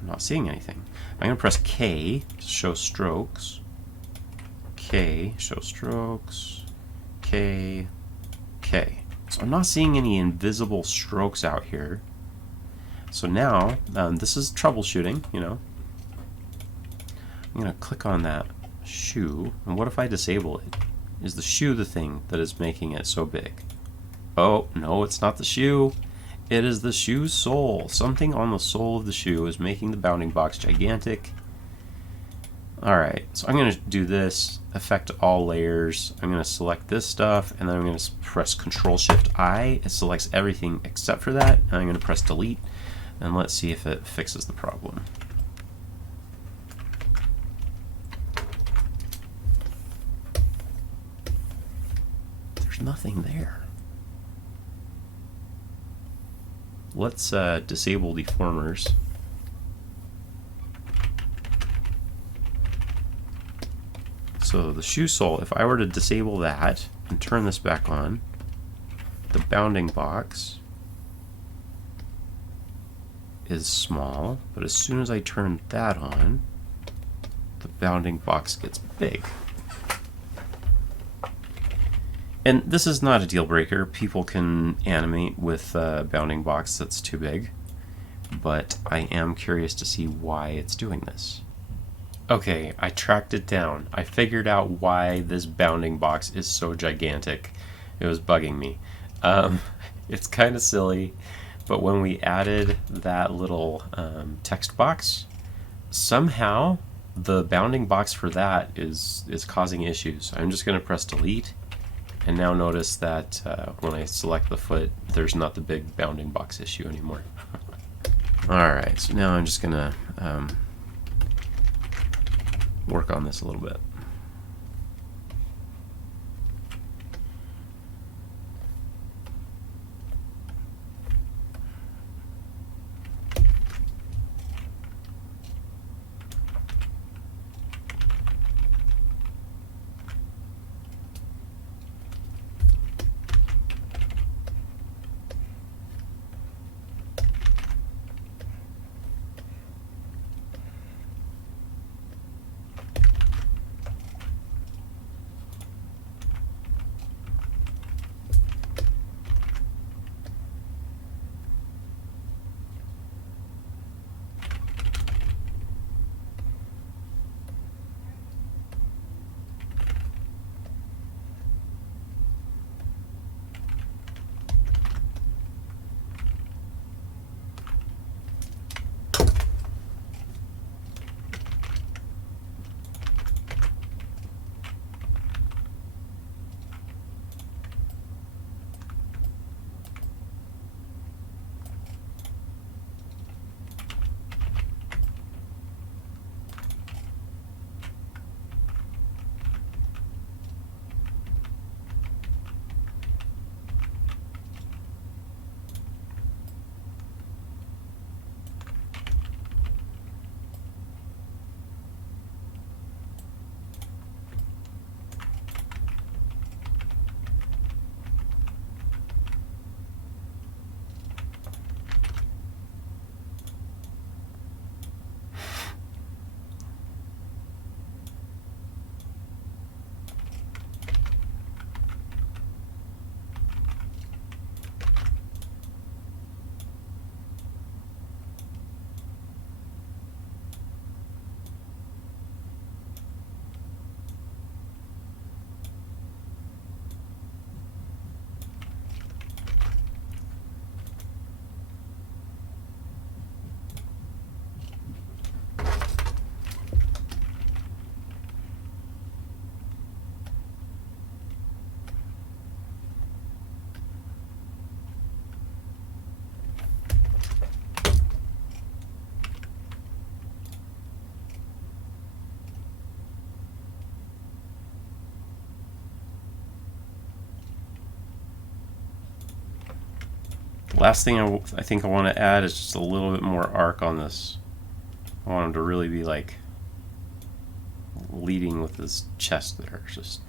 I'm not seeing anything. I'm going to press K to show strokes. K, show strokes. K, K. So I'm not seeing any invisible strokes out here. So now, this is troubleshooting, you know. I'm going to click on that shoe, and what if I disable it? Is the shoe the thing that is making it so big? Oh, no, it's not the shoe. It is the shoe sole. Something on the sole of the shoe is making the bounding box gigantic. Alright, so I'm going to do this, affect all layers. I'm going to select this stuff, and then I'm going to press Control-Shift-I. It selects everything except for that, and I'm going to press Delete, and let's see if it fixes the problem. There's nothing there. Let's disable deformers. So the shoe sole, if I were to disable that and turn this back on, the bounding box is small, but as soon as I turn that on, the bounding box gets big. And this is not a deal breaker. People can animate with a bounding box that's too big, but I am curious to see why it's doing this. Okay, I tracked it down. I figured out why this bounding box is so gigantic. It was bugging me. It's kind of silly, but when we added that little text box, somehow the bounding box for that is causing issues. I'm just going to press delete, and now notice that when I select the foot, there's not the big bounding box issue anymore. Alright, so now I'm just going to work on this a little bit. Last thing I think I want to add is just a little bit more arc on this. I want him to really be like leading with his chest there. Just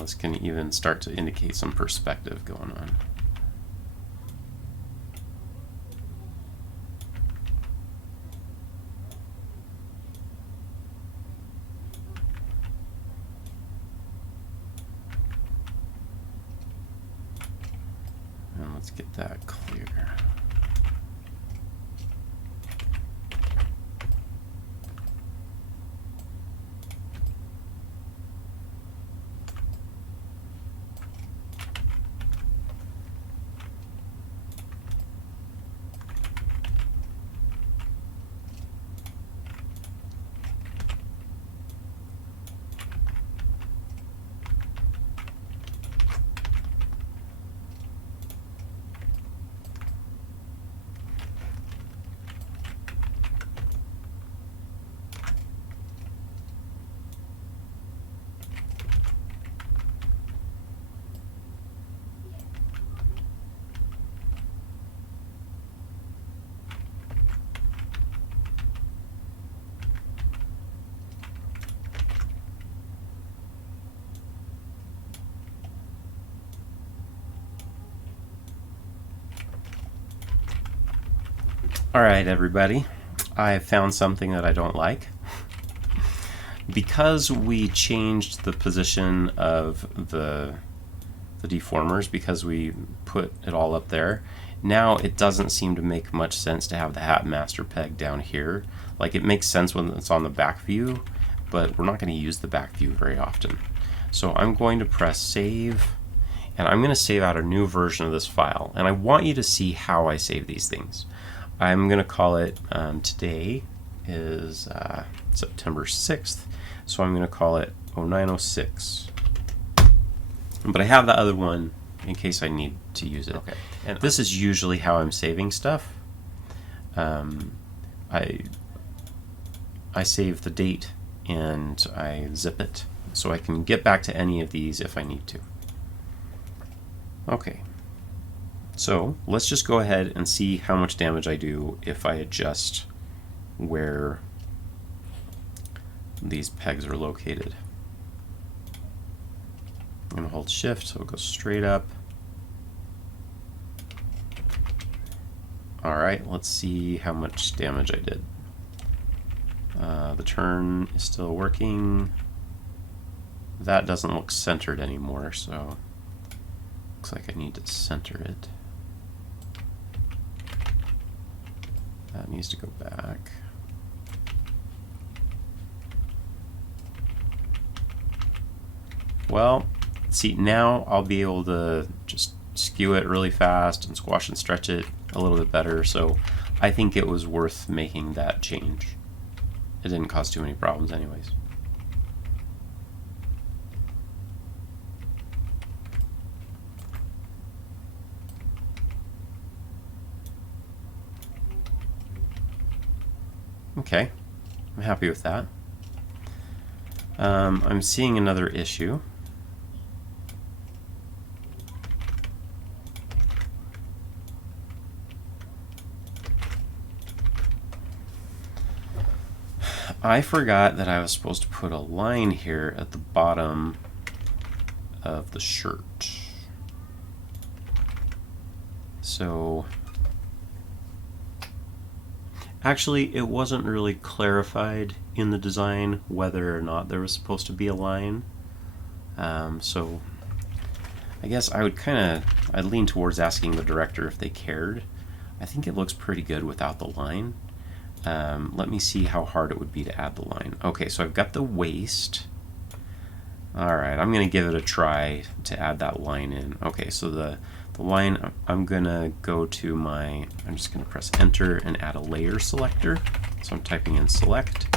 this can even start to indicate some perspective going on. And let's get that clear. Alright everybody, I found something that I don't like. Because we changed the position of the deformers, because we put it all up there, now it doesn't seem to make much sense to have the hat master peg down here. Like, it makes sense when it's on the back view, but we're not going to use the back view very often. So I'm going to press save, and I'm going to save out a new version of this file. And I want you to see how I save these things. I'm going to call it, today is September 6th, so I'm going to call it 0906. But I have the other one in case I need to use it. Okay. And this is usually how I'm saving stuff. I save the date and I zip it so I can get back to any of these if I need to. Okay. So let's just go ahead and see how much damage I do if I adjust where these pegs are located. I'm going to hold shift so it goes straight up. Alright, let's see how much damage I did. The turn is still working. That doesn't look centered anymore, so looks like I need to center it. That needs to go back. Well, see, now I'll be able to just skew it really fast and squash and stretch it a little bit better, so I think it was worth making that change. It didn't cause too many problems anyways. Okay, I'm happy with that. I'm seeing another issue. I forgot that I was supposed to put a line here at the bottom of the shirt. So actually, it wasn't really clarified in the design whether or not there was supposed to be a line. So I guess I would I'd lean towards asking the director if they cared. I think it looks pretty good without the line. Let me see how hard it would be to add the line. Okay, so I've got the waist. Alright, I'm going to give it a try to add that line in. Okay, so the line, I'm going to go to I'm just going to press enter and add a layer selector. So I'm typing in select,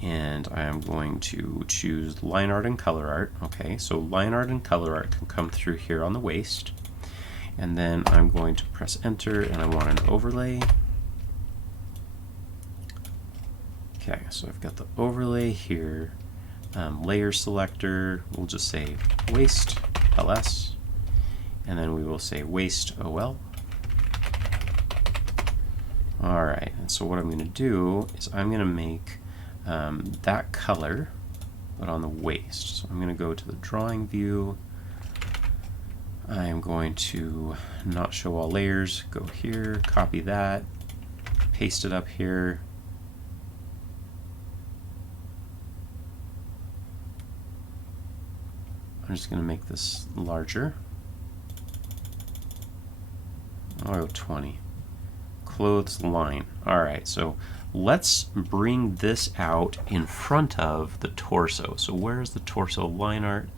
and I'm going to choose line art and color art. Okay, so line art and color art can come through here on the waist. And then I'm going to press enter, and I want an overlay. Okay, so I've got the overlay here. Layer selector, we'll just say waste ls, and then we will say waste ol. Alright, and so what I'm going to do is I'm going to make that color, but on the waste. So I'm going to go to the drawing view. I'm going to not show all layers, go here, copy that, paste it up here. I'm just going to make this larger. I'll go 20. Clothes line. Alright, so let's bring this out in front of the torso. So where's the torso line art?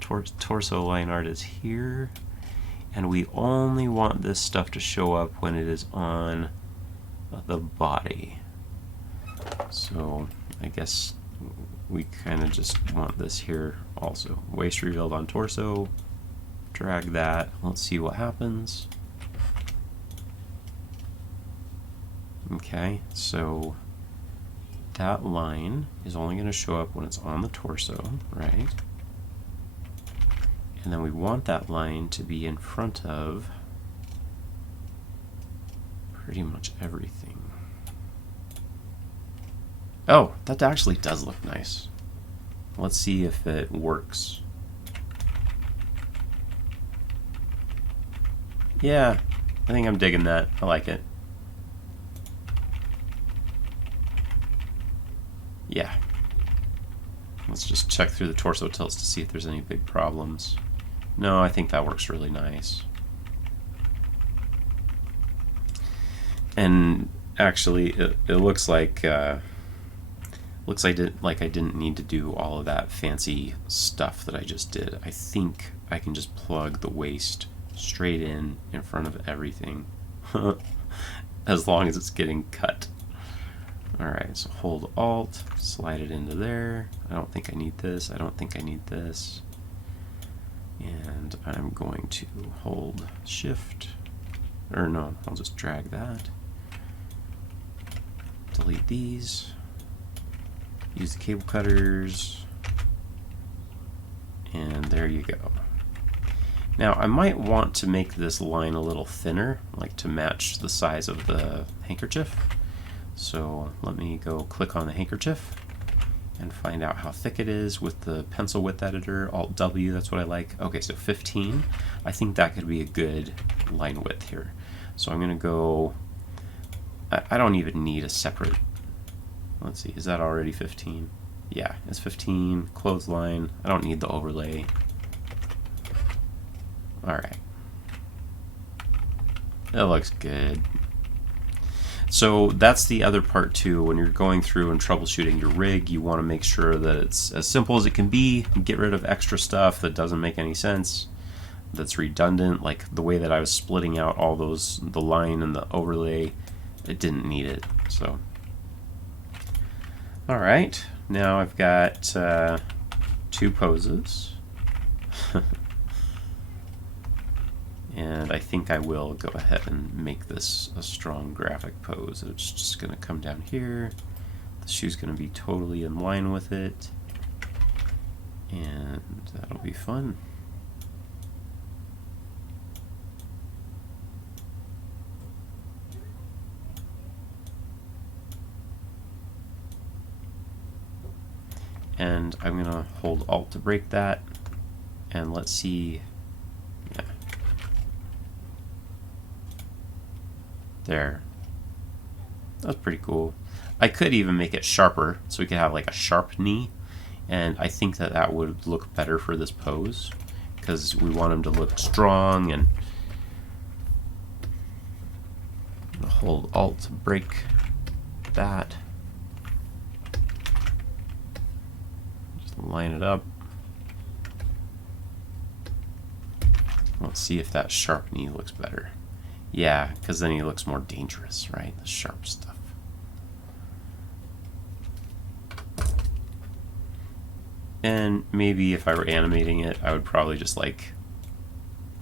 Torso line art is here. And we only want this stuff to show up when it is on the body. So I guess we kind of just want this here also. Waist revealed on torso. Drag that. Let's see what happens. Okay, so that line is only going to show up when it's on the torso, right? And then we want that line to be in front of pretty much everything. Oh, that actually does look nice. Let's see if it works. Yeah, I think I'm digging that. I like it. Yeah. Let's just check through the torso tilts to see if there's any big problems. No, I think that works really nice. And actually, it looks like I didn't need to do all of that fancy stuff that I just did. I think I can just plug the waist straight in front of everything, as long as it's getting cut. Alright, so hold Alt, slide it into there. I don't think I need this. I don't think I need this. And I'm going to hold Shift. Or no, I'll just drag that. Delete these. Use the cable cutters. And there you go. Now, I might want to make this line a little thinner, like to match the size of the handkerchief. So let me go click on the handkerchief and find out how thick it is with the pencil width editor. Alt W, that's what I like. Okay, so 15. I think that could be a good line width here. So I'm going to go, I don't even need a separate, let's see, is that already 15? Yeah, it's 15, clothesline. I don't need the overlay. Alright. That looks good. So that's the other part too. When you're going through and troubleshooting your rig, you want to make sure that it's as simple as it can be. Get rid of extra stuff that doesn't make any sense, that's redundant, like the way that I was splitting out all those, the line and the overlay. It didn't need it. So, all right, now I've got 2 poses. And I think I will go ahead and make this a strong graphic pose. It's just going to come down here. The shoe's going to be totally in line with it. And that'll be fun. And I'm going to hold Alt to break that. And let's see. Yeah. There. That's pretty cool. I could even make it sharper, so we could have like a sharp knee, and I think that that would look better for this pose, because we want him to look strong. And hold Alt to break that. Just line it up. Let's see if that sharp knee looks better. Yeah, because then he looks more dangerous, right? The sharp stuff. And maybe if I were animating it, I would probably just like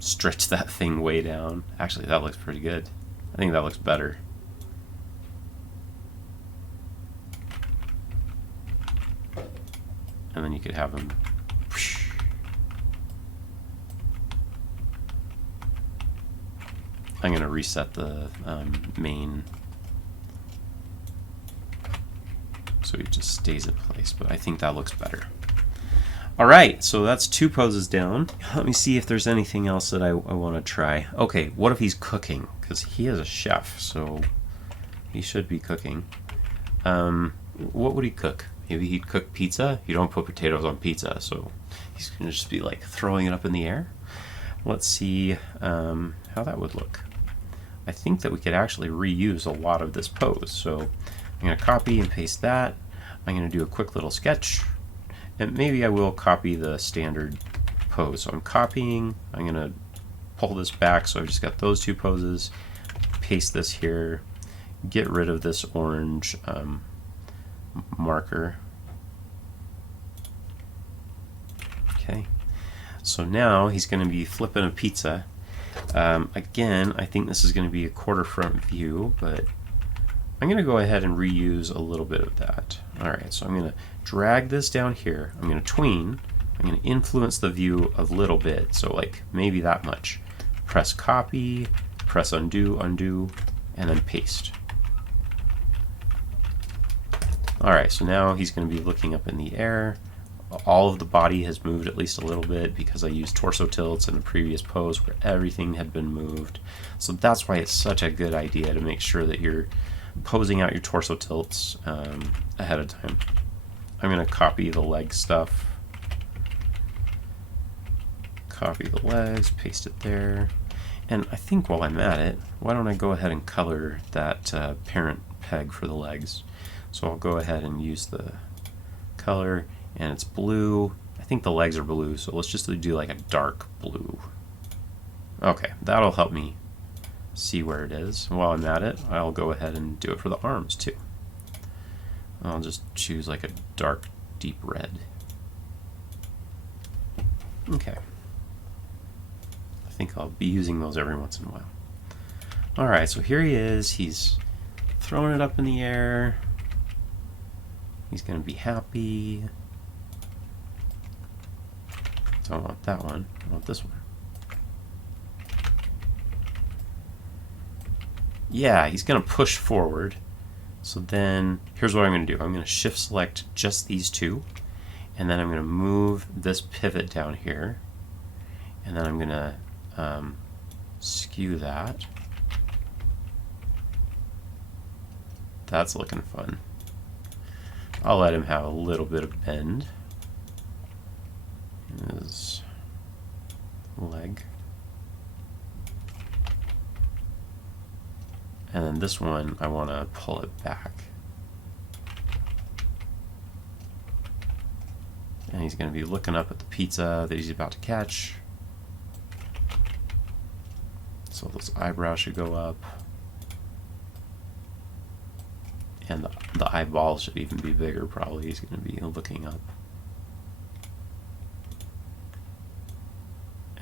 stretch that thing way down. Actually, that looks pretty good. I think that looks better. and then you could have him. I'm going to reset the main so it just stays in place, but I think that looks better. Alright, so that's 2 poses down. Let me see if there's anything else that I want to try. Okay, what if he's cooking? Because he is a chef, so he should be cooking. What would he cook? Maybe he'd cook pizza? You don't put potatoes on pizza, so he's going to just be like throwing it up in the air. Let's see how that would look. I think that we could actually reuse a lot of this pose, so I'm going to copy and paste that. I'm going to do a quick little sketch. And maybe I will copy the standard pose. So I'm copying, I'm going to pull this back, so I've just got those 2 poses, paste this here, get rid of this orange marker. Okay, so now he's going to be flipping a pizza. Again, I think this is going to be a quarter front view, but I'm going to go ahead and reuse a little bit of that. Alright, so I'm going to drag this down here. I'm going to tween. I'm going to influence the view a little bit, so like maybe that much. Press copy, press undo, undo, and then paste. Alright, so now he's going to be looking up in the air. All of the body has moved at least a little bit because I used torso tilts in the previous pose where everything had been moved. So that's why it's such a good idea to make sure that you're posing out your torso tilts ahead of time. I'm going to copy the leg stuff. Copy the legs, paste it there. And I think while I'm at it, why don't I go ahead and color that parent peg for the legs. So I'll go ahead and use the color, and it's blue. I think the legs are blue, so let's just do like a dark blue. Okay, that'll help me see where it is. While I'm at it, I'll go ahead and do it for the arms too. I'll just choose like a dark, deep red. Okay. I think I'll be using those every once in a while. Alright, so here he is. He's throwing it up in the air. He's going to be happy. Don't want that one. I want this one. Yeah, he's going to push forward. So then, here's what I'm going to do. I'm going to shift select just these 2. And then I'm going to move this pivot down here. And then I'm going to skew that. That's looking fun. I'll let him have a little bit of bend in his leg. And then this one, I want to pull it back. And he's going to be looking up at the pizza that he's about to catch. So those eyebrows should go up. And the eyeballs should even be bigger, probably. He's going to be looking up.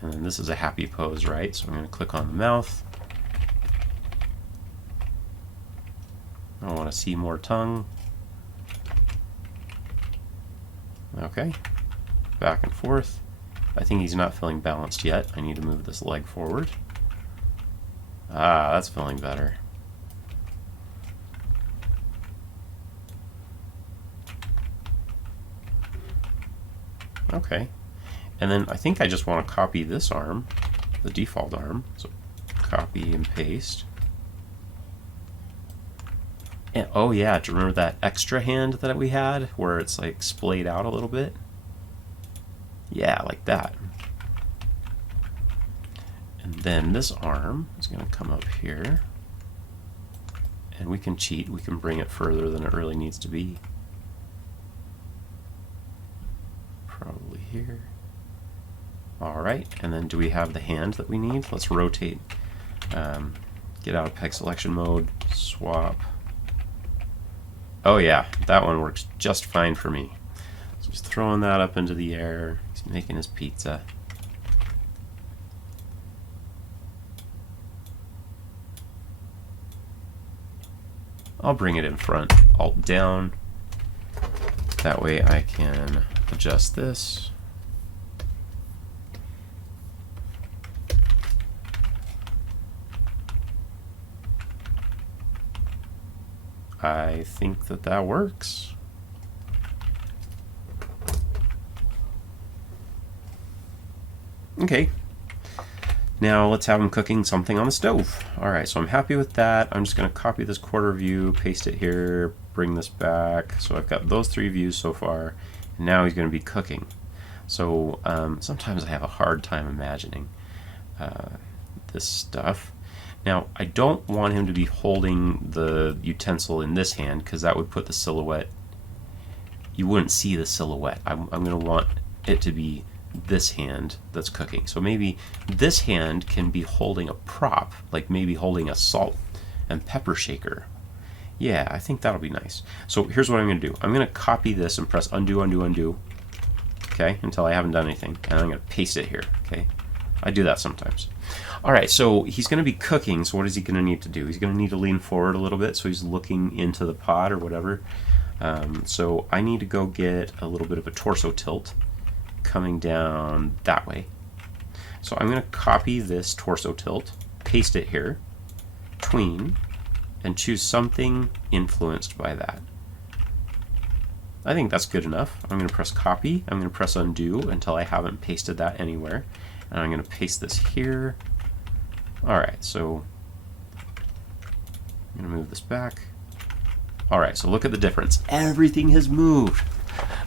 And then this is a happy pose, right? So I'm going to click on the mouth. I want to see more tongue. Okay. Back and forth. I think he's not feeling balanced yet. I need to move this leg forward. Ah, that's feeling better. Okay. And then I think I just want to copy this arm, the default arm. So copy and paste. And, oh yeah, do you remember that extra hand that we had where it's like splayed out a little bit? Yeah, like that. And then this arm is going to come up here. And we can cheat. We can bring it further than it really needs to be. Probably here. Alright, and then do we have the hand that we need? Let's rotate. Get out of peg selection mode. Swap. Oh yeah, that one works just fine for me. So he's throwing that up into the air. He's making his pizza. I'll bring it in front. Alt down. That way I can adjust this. I think that that works. Okay. Now let's have him cooking something on the stove. Alright, so I'm happy with that. I'm just going to copy this quarter view, paste it here, bring this back. So I've got those 3 views so far. And now he's going to be cooking. So sometimes I have a hard time imagining this stuff. Now, I don't want him to be holding the utensil in this hand because that would put the silhouette, you wouldn't see the silhouette. I'm going to want it to be this hand that's cooking. So maybe this hand can be holding a prop, like maybe holding a salt and pepper shaker. Yeah, I think that'll be nice. So here's what I'm going to do. I'm going to copy this and press undo, undo, undo. Okay, until I haven't done anything. And I'm going to paste it here. Okay, I do that sometimes. Alright, so he's going to be cooking, so what is he going to need to do? He's going to need to lean forward a little bit so he's looking into the pot or whatever. So I need to go get a little bit of a torso tilt coming down that way. So I'm going to copy this torso tilt, paste it here, tween, and choose something influenced by that. I think that's good enough. I'm going to press copy, I'm going to press undo until I haven't pasted that anywhere. And I'm going to paste this here. Alright, so I'm going to move this back. Alright, so look at the difference. Everything has moved.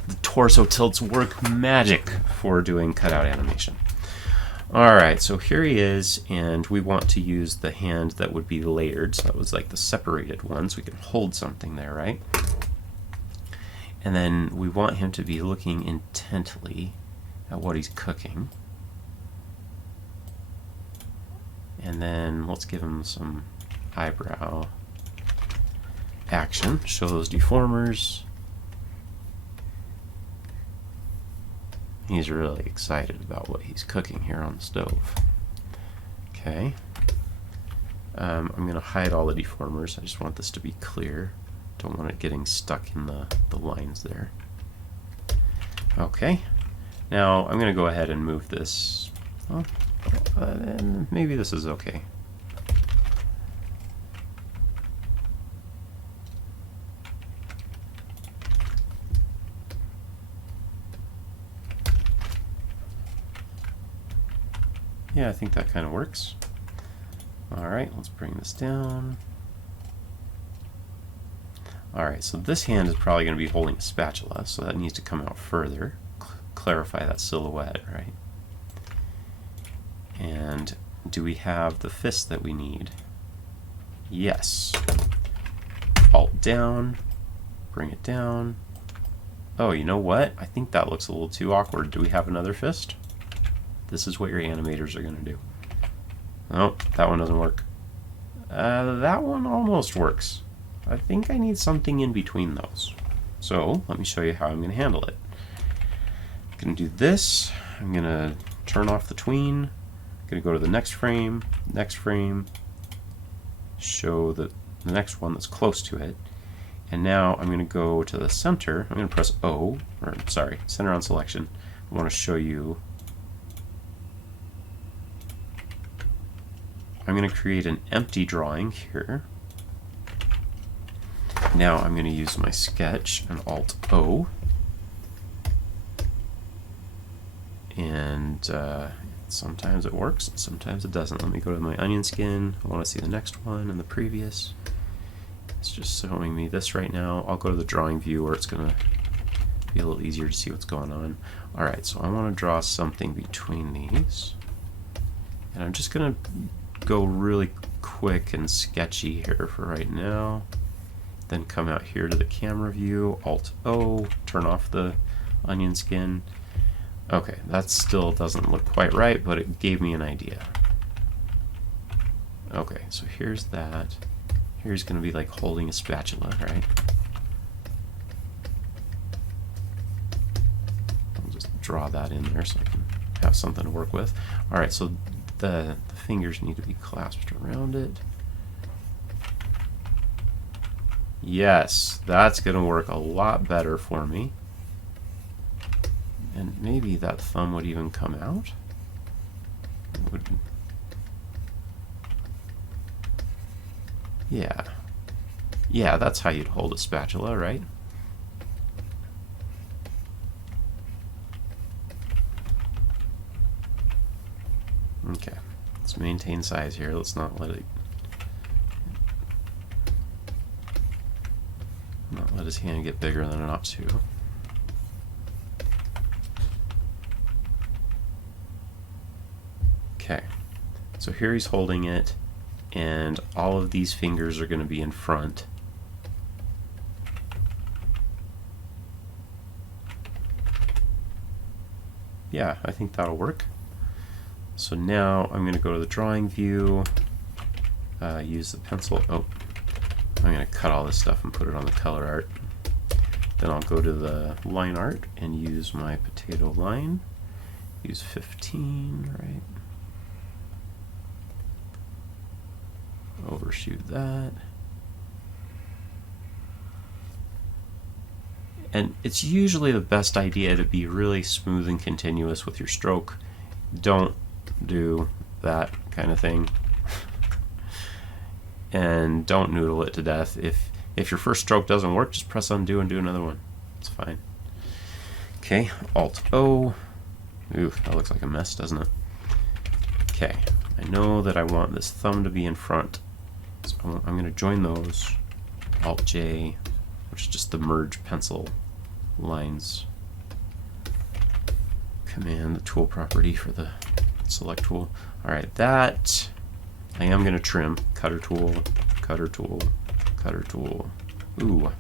The torso tilts work magic for doing cutout animation. Alright, so here he is, and we want to use the hand that would be layered. So that was like the separated one, so we can hold something there, right? And then we want him to be looking intently at what he's cooking. And then let's give him some eyebrow action. Show those deformers. He's really excited about what he's cooking here on the stove. Okay. I'm going to hide all the deformers. I just want this to be clear. Don't want it getting stuck in the lines there. Okay. Now I'm going to go ahead and move this. Oh, and maybe this is okay. Yeah, I think that kind of works. Alright, let's bring this down. Alright, so this hand is probably going to be holding a spatula, so that needs to come out further. Clarify that silhouette, right? And do we have the fist that we need? Yes. Alt down, bring it down. Oh, you know what? I think that looks a little too awkward. Do we have another fist? This is what your animators are going to do. Oh, that one doesn't work. That one almost works. I think I need something in between those. So let me show you how I'm going to handle it. I'm going to do this. I'm going to turn off the tween. I'm going to go to the next frame, show the next one that's close to it. And now I'm going to go to the center. I'm going to press O, or sorry, center on selection. I want to show you. I'm going to create an empty drawing here. Now I'm going to use my sketch and Alt-O. And sometimes it works, sometimes it doesn't. Let me go to my onion skin. I want to see the next one and the previous. It's just showing me this right now. I'll go to the drawing view where it's going to be a little easier to see what's going on. Alright, so I want to draw something between these. And I'm just going to go really quick and sketchy here for right now. Then come out here to the camera view, Alt-O, turn off the onion skin. Okay, that still doesn't look quite right, but it gave me an idea. Okay, so here's that. Here's going to be like holding a spatula, right? I'll just draw that in there so I can have something to work with. Alright, so the fingers need to be clasped around it. Yes, that's going to work a lot better for me. And maybe that thumb would even come out. Yeah. Yeah, that's how you'd hold a spatula, right? Okay. Let's maintain size here. Let's not let his hand get bigger than it ought to. Okay, so here he's holding it, and all of these fingers are going to be in front. Yeah, I think that'll work. So now I'm going to go to the drawing view, use the pencil. Oh, I'm going to cut all this stuff and put it on the color art. Then I'll go to the line art and use my potato line. Use 15, right? Overshoot that. And it's usually the best idea to be really smooth and continuous with your stroke. Don't do that kind of thing. And don't noodle it to death. If your first stroke doesn't work, just press undo and do another one. It's fine. Okay, Alt-O. Ooh, that looks like a mess, doesn't it? Okay, I know that I want this thumb to be in front. So I'm going to join those. Alt-J, which is just the merge pencil lines. Command the tool property for the select tool. Alright, that I am going to trim. Cutter tool, cutter tool, cutter tool. Ooh.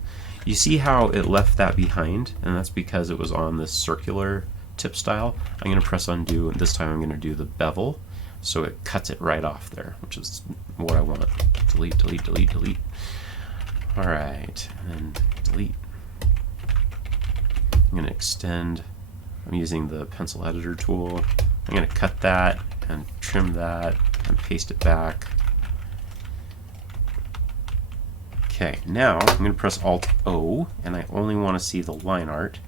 You see how it left that behind? And that's because it was on this circular tip style. I'm going to press undo, and this time I'm going to do the bevel, so it cuts it right off there, which is what I want. Delete, delete, delete, delete. Alright, and delete. I'm going to extend. I'm using the pencil editor tool. I'm going to cut that and trim that and paste it back. Okay, now I'm going to press Alt-O, and I only want to see the line art,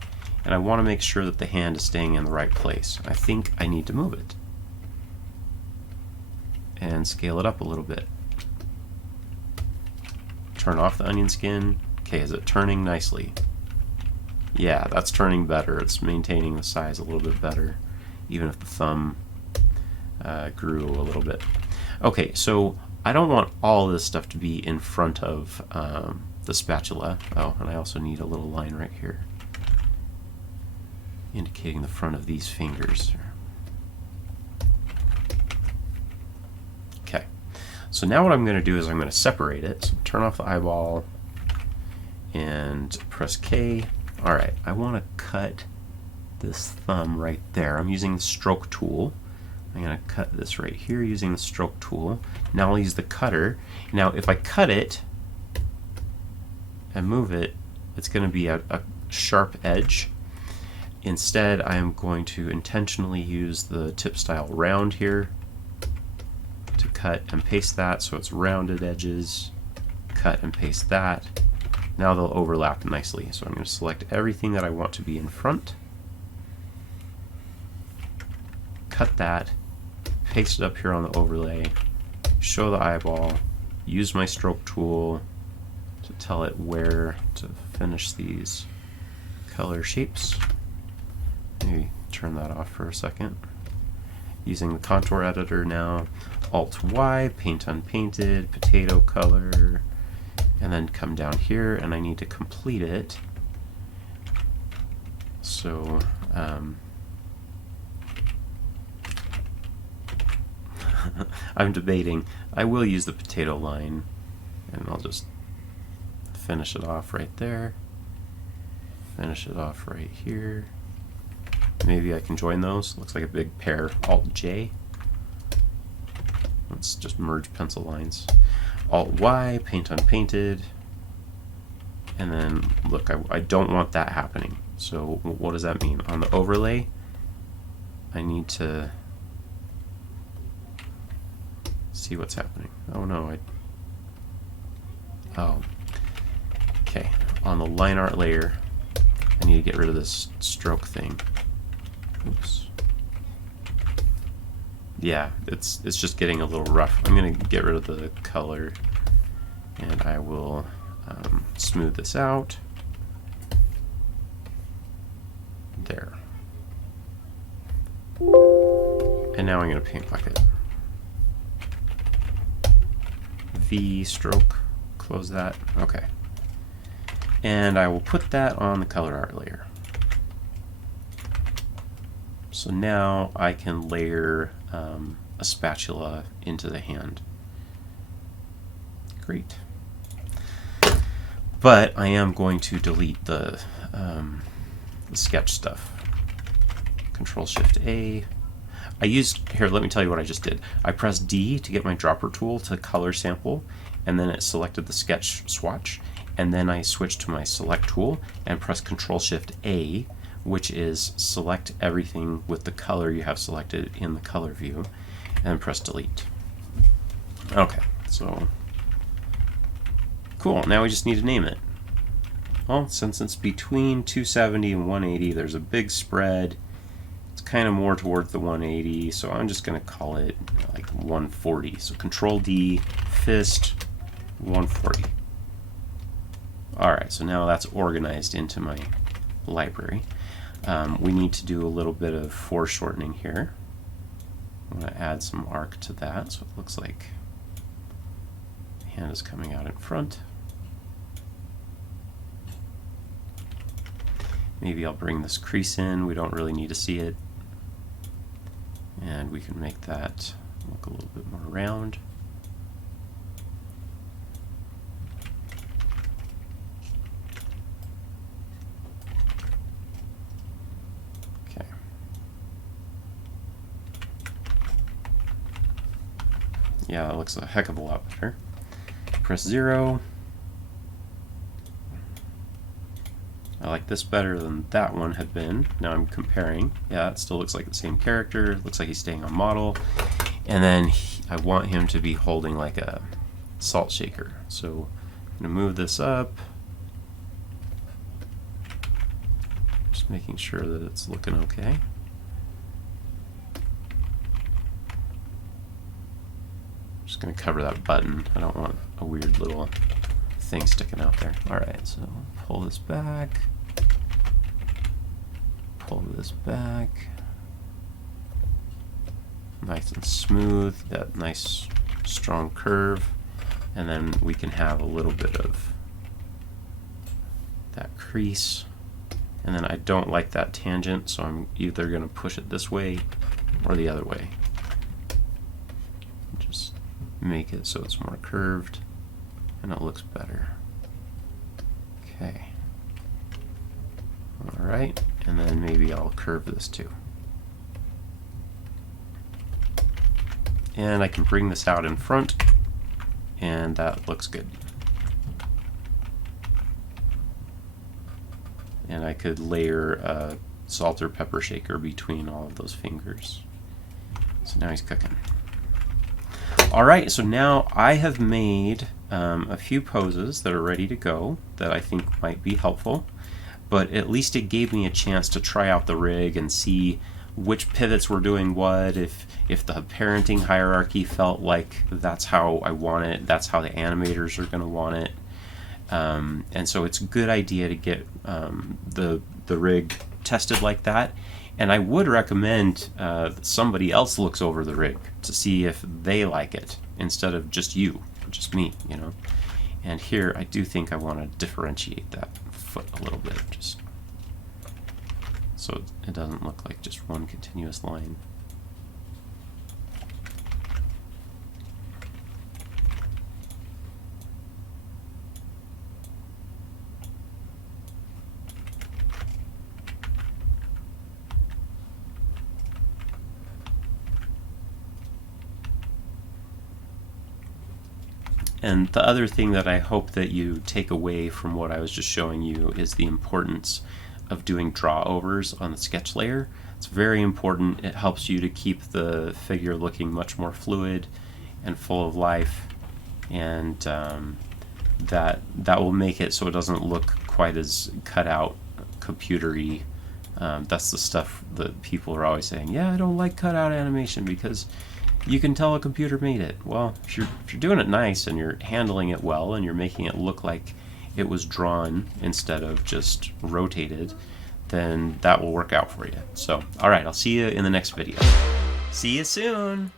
and I want to make sure that the hand is staying in the right place. I think I need to move it and scale it up a little bit. Turn off the onion skin. Okay, is it turning nicely? Yeah, that's turning better. It's maintaining the size a little bit better, even if the thumb grew a little bit. Okay, so I don't want all this stuff to be in front of the spatula. Oh, and I also need a little line right here, indicating the front of these fingers. Okay, so now what I'm going to do is I'm going to separate it. So turn off the eyeball and press K. Alright, I want to cut this thumb right there. I'm using the stroke tool. I'm going to cut this right here using the stroke tool. Now I'll use the cutter. Now if I cut it and move it, it's going to be a sharp edge. Instead, I am going to intentionally use the tip style round here to cut and paste that so it's rounded edges. Cut and paste that. Now they'll overlap nicely. So I'm going to select everything that I want to be in front. Cut that. Paste it up here on the overlay. Show the eyeball. Use my stroke tool to tell it where to finish these color shapes. Maybe turn that off for a second. Using the contour editor now. Alt-Y, paint unpainted, potato color. And then come down here, and I need to complete it. So, I'm debating. I will use the potato line, and I'll just finish it off right there. Finish it off right here. Maybe I can join those. Looks like a big pair. Alt-J. Let's just merge pencil lines. Alt-Y, paint unpainted, and then look, I don't want that happening. So what does that mean? On the overlay, I need to see what's happening. Oh no, okay. On the line art layer, I need to get rid of this stroke thing. Oops. Yeah, it's just getting a little rough. I'm going to get rid of the color, and I will smooth this out. There. And now I'm going to paint bucket. V stroke, close that. Okay. And I will put that on the color art layer. So now I can layer a spatula into the hand. Great. But I am going to delete the sketch stuff. Control-Shift-A. I used, here, let me tell you what I just did. I pressed D to get my dropper tool to color sample, and then it selected the sketch swatch, and then I switched to my select tool and pressed Control-Shift-A, which is select everything with the color you have selected in the color view, and press delete. Okay, so cool. Now we just need to name it. Well, since it's between 270 and 180, there's a big spread. It's kind of more towards the 180, so I'm just going to call it like 140. So Control D, fist, 140. All right, so now that's organized into my library. We need to do a little bit of foreshortening here. I'm going to add some arc to that, so it looks like the hand is coming out in front. Maybe I'll bring this crease in. We don't really need to see it. And we can make that look a little bit more round. Okay. Yeah, that looks a heck of a lot better. Press 0. I like this better than that one had been. Now I'm comparing. Yeah, it still looks like the same character. It looks like he's staying on model. And then I want him to be holding like a salt shaker. So I'm going to move this up. Just making sure that it's looking okay. Just going to cover that button. I don't want a weird little thing sticking out there. Alright, so pull this back. Pull this back. Nice and smooth, that nice strong curve. And then we can have a little bit of that crease. And then I don't like that tangent, so I'm either going to push it this way or the other way. Just make it so it's more curved and it looks better. Okay. Alright, and then maybe I'll curve this too. And I can bring this out in front, and that looks good. And I could layer a salt or pepper shaker between all of those fingers. So now he's cooking. Alright, so now I have made a few poses that are ready to go that I think might be helpful, but at least it gave me a chance to try out the rig and see which pivots were doing what, if the parenting hierarchy felt like that's how I want it, that's how the animators are going to want it. And so it's a good idea to get the rig tested like that. And I would recommend that somebody else looks over the rig to see if they like it instead of just you, or just me, you know. And here I do think I want to differentiate that foot a little bit, just so it doesn't look like just one continuous line. And the other thing that I hope that you take away from what I was just showing you is the importance of doing draw overs on the sketch layer. It's very important. It helps you to keep the figure looking much more fluid and full of life, and that will make it so it doesn't look quite as cut out, computery That's the stuff that people are always saying, yeah, I don't like cutout animation because you can tell a computer made it. Well, if you're doing it nice and you're handling it well and you're making it look like it was drawn instead of just rotated, then that will work out for you. So, all right, I'll see you in the next video. See you soon.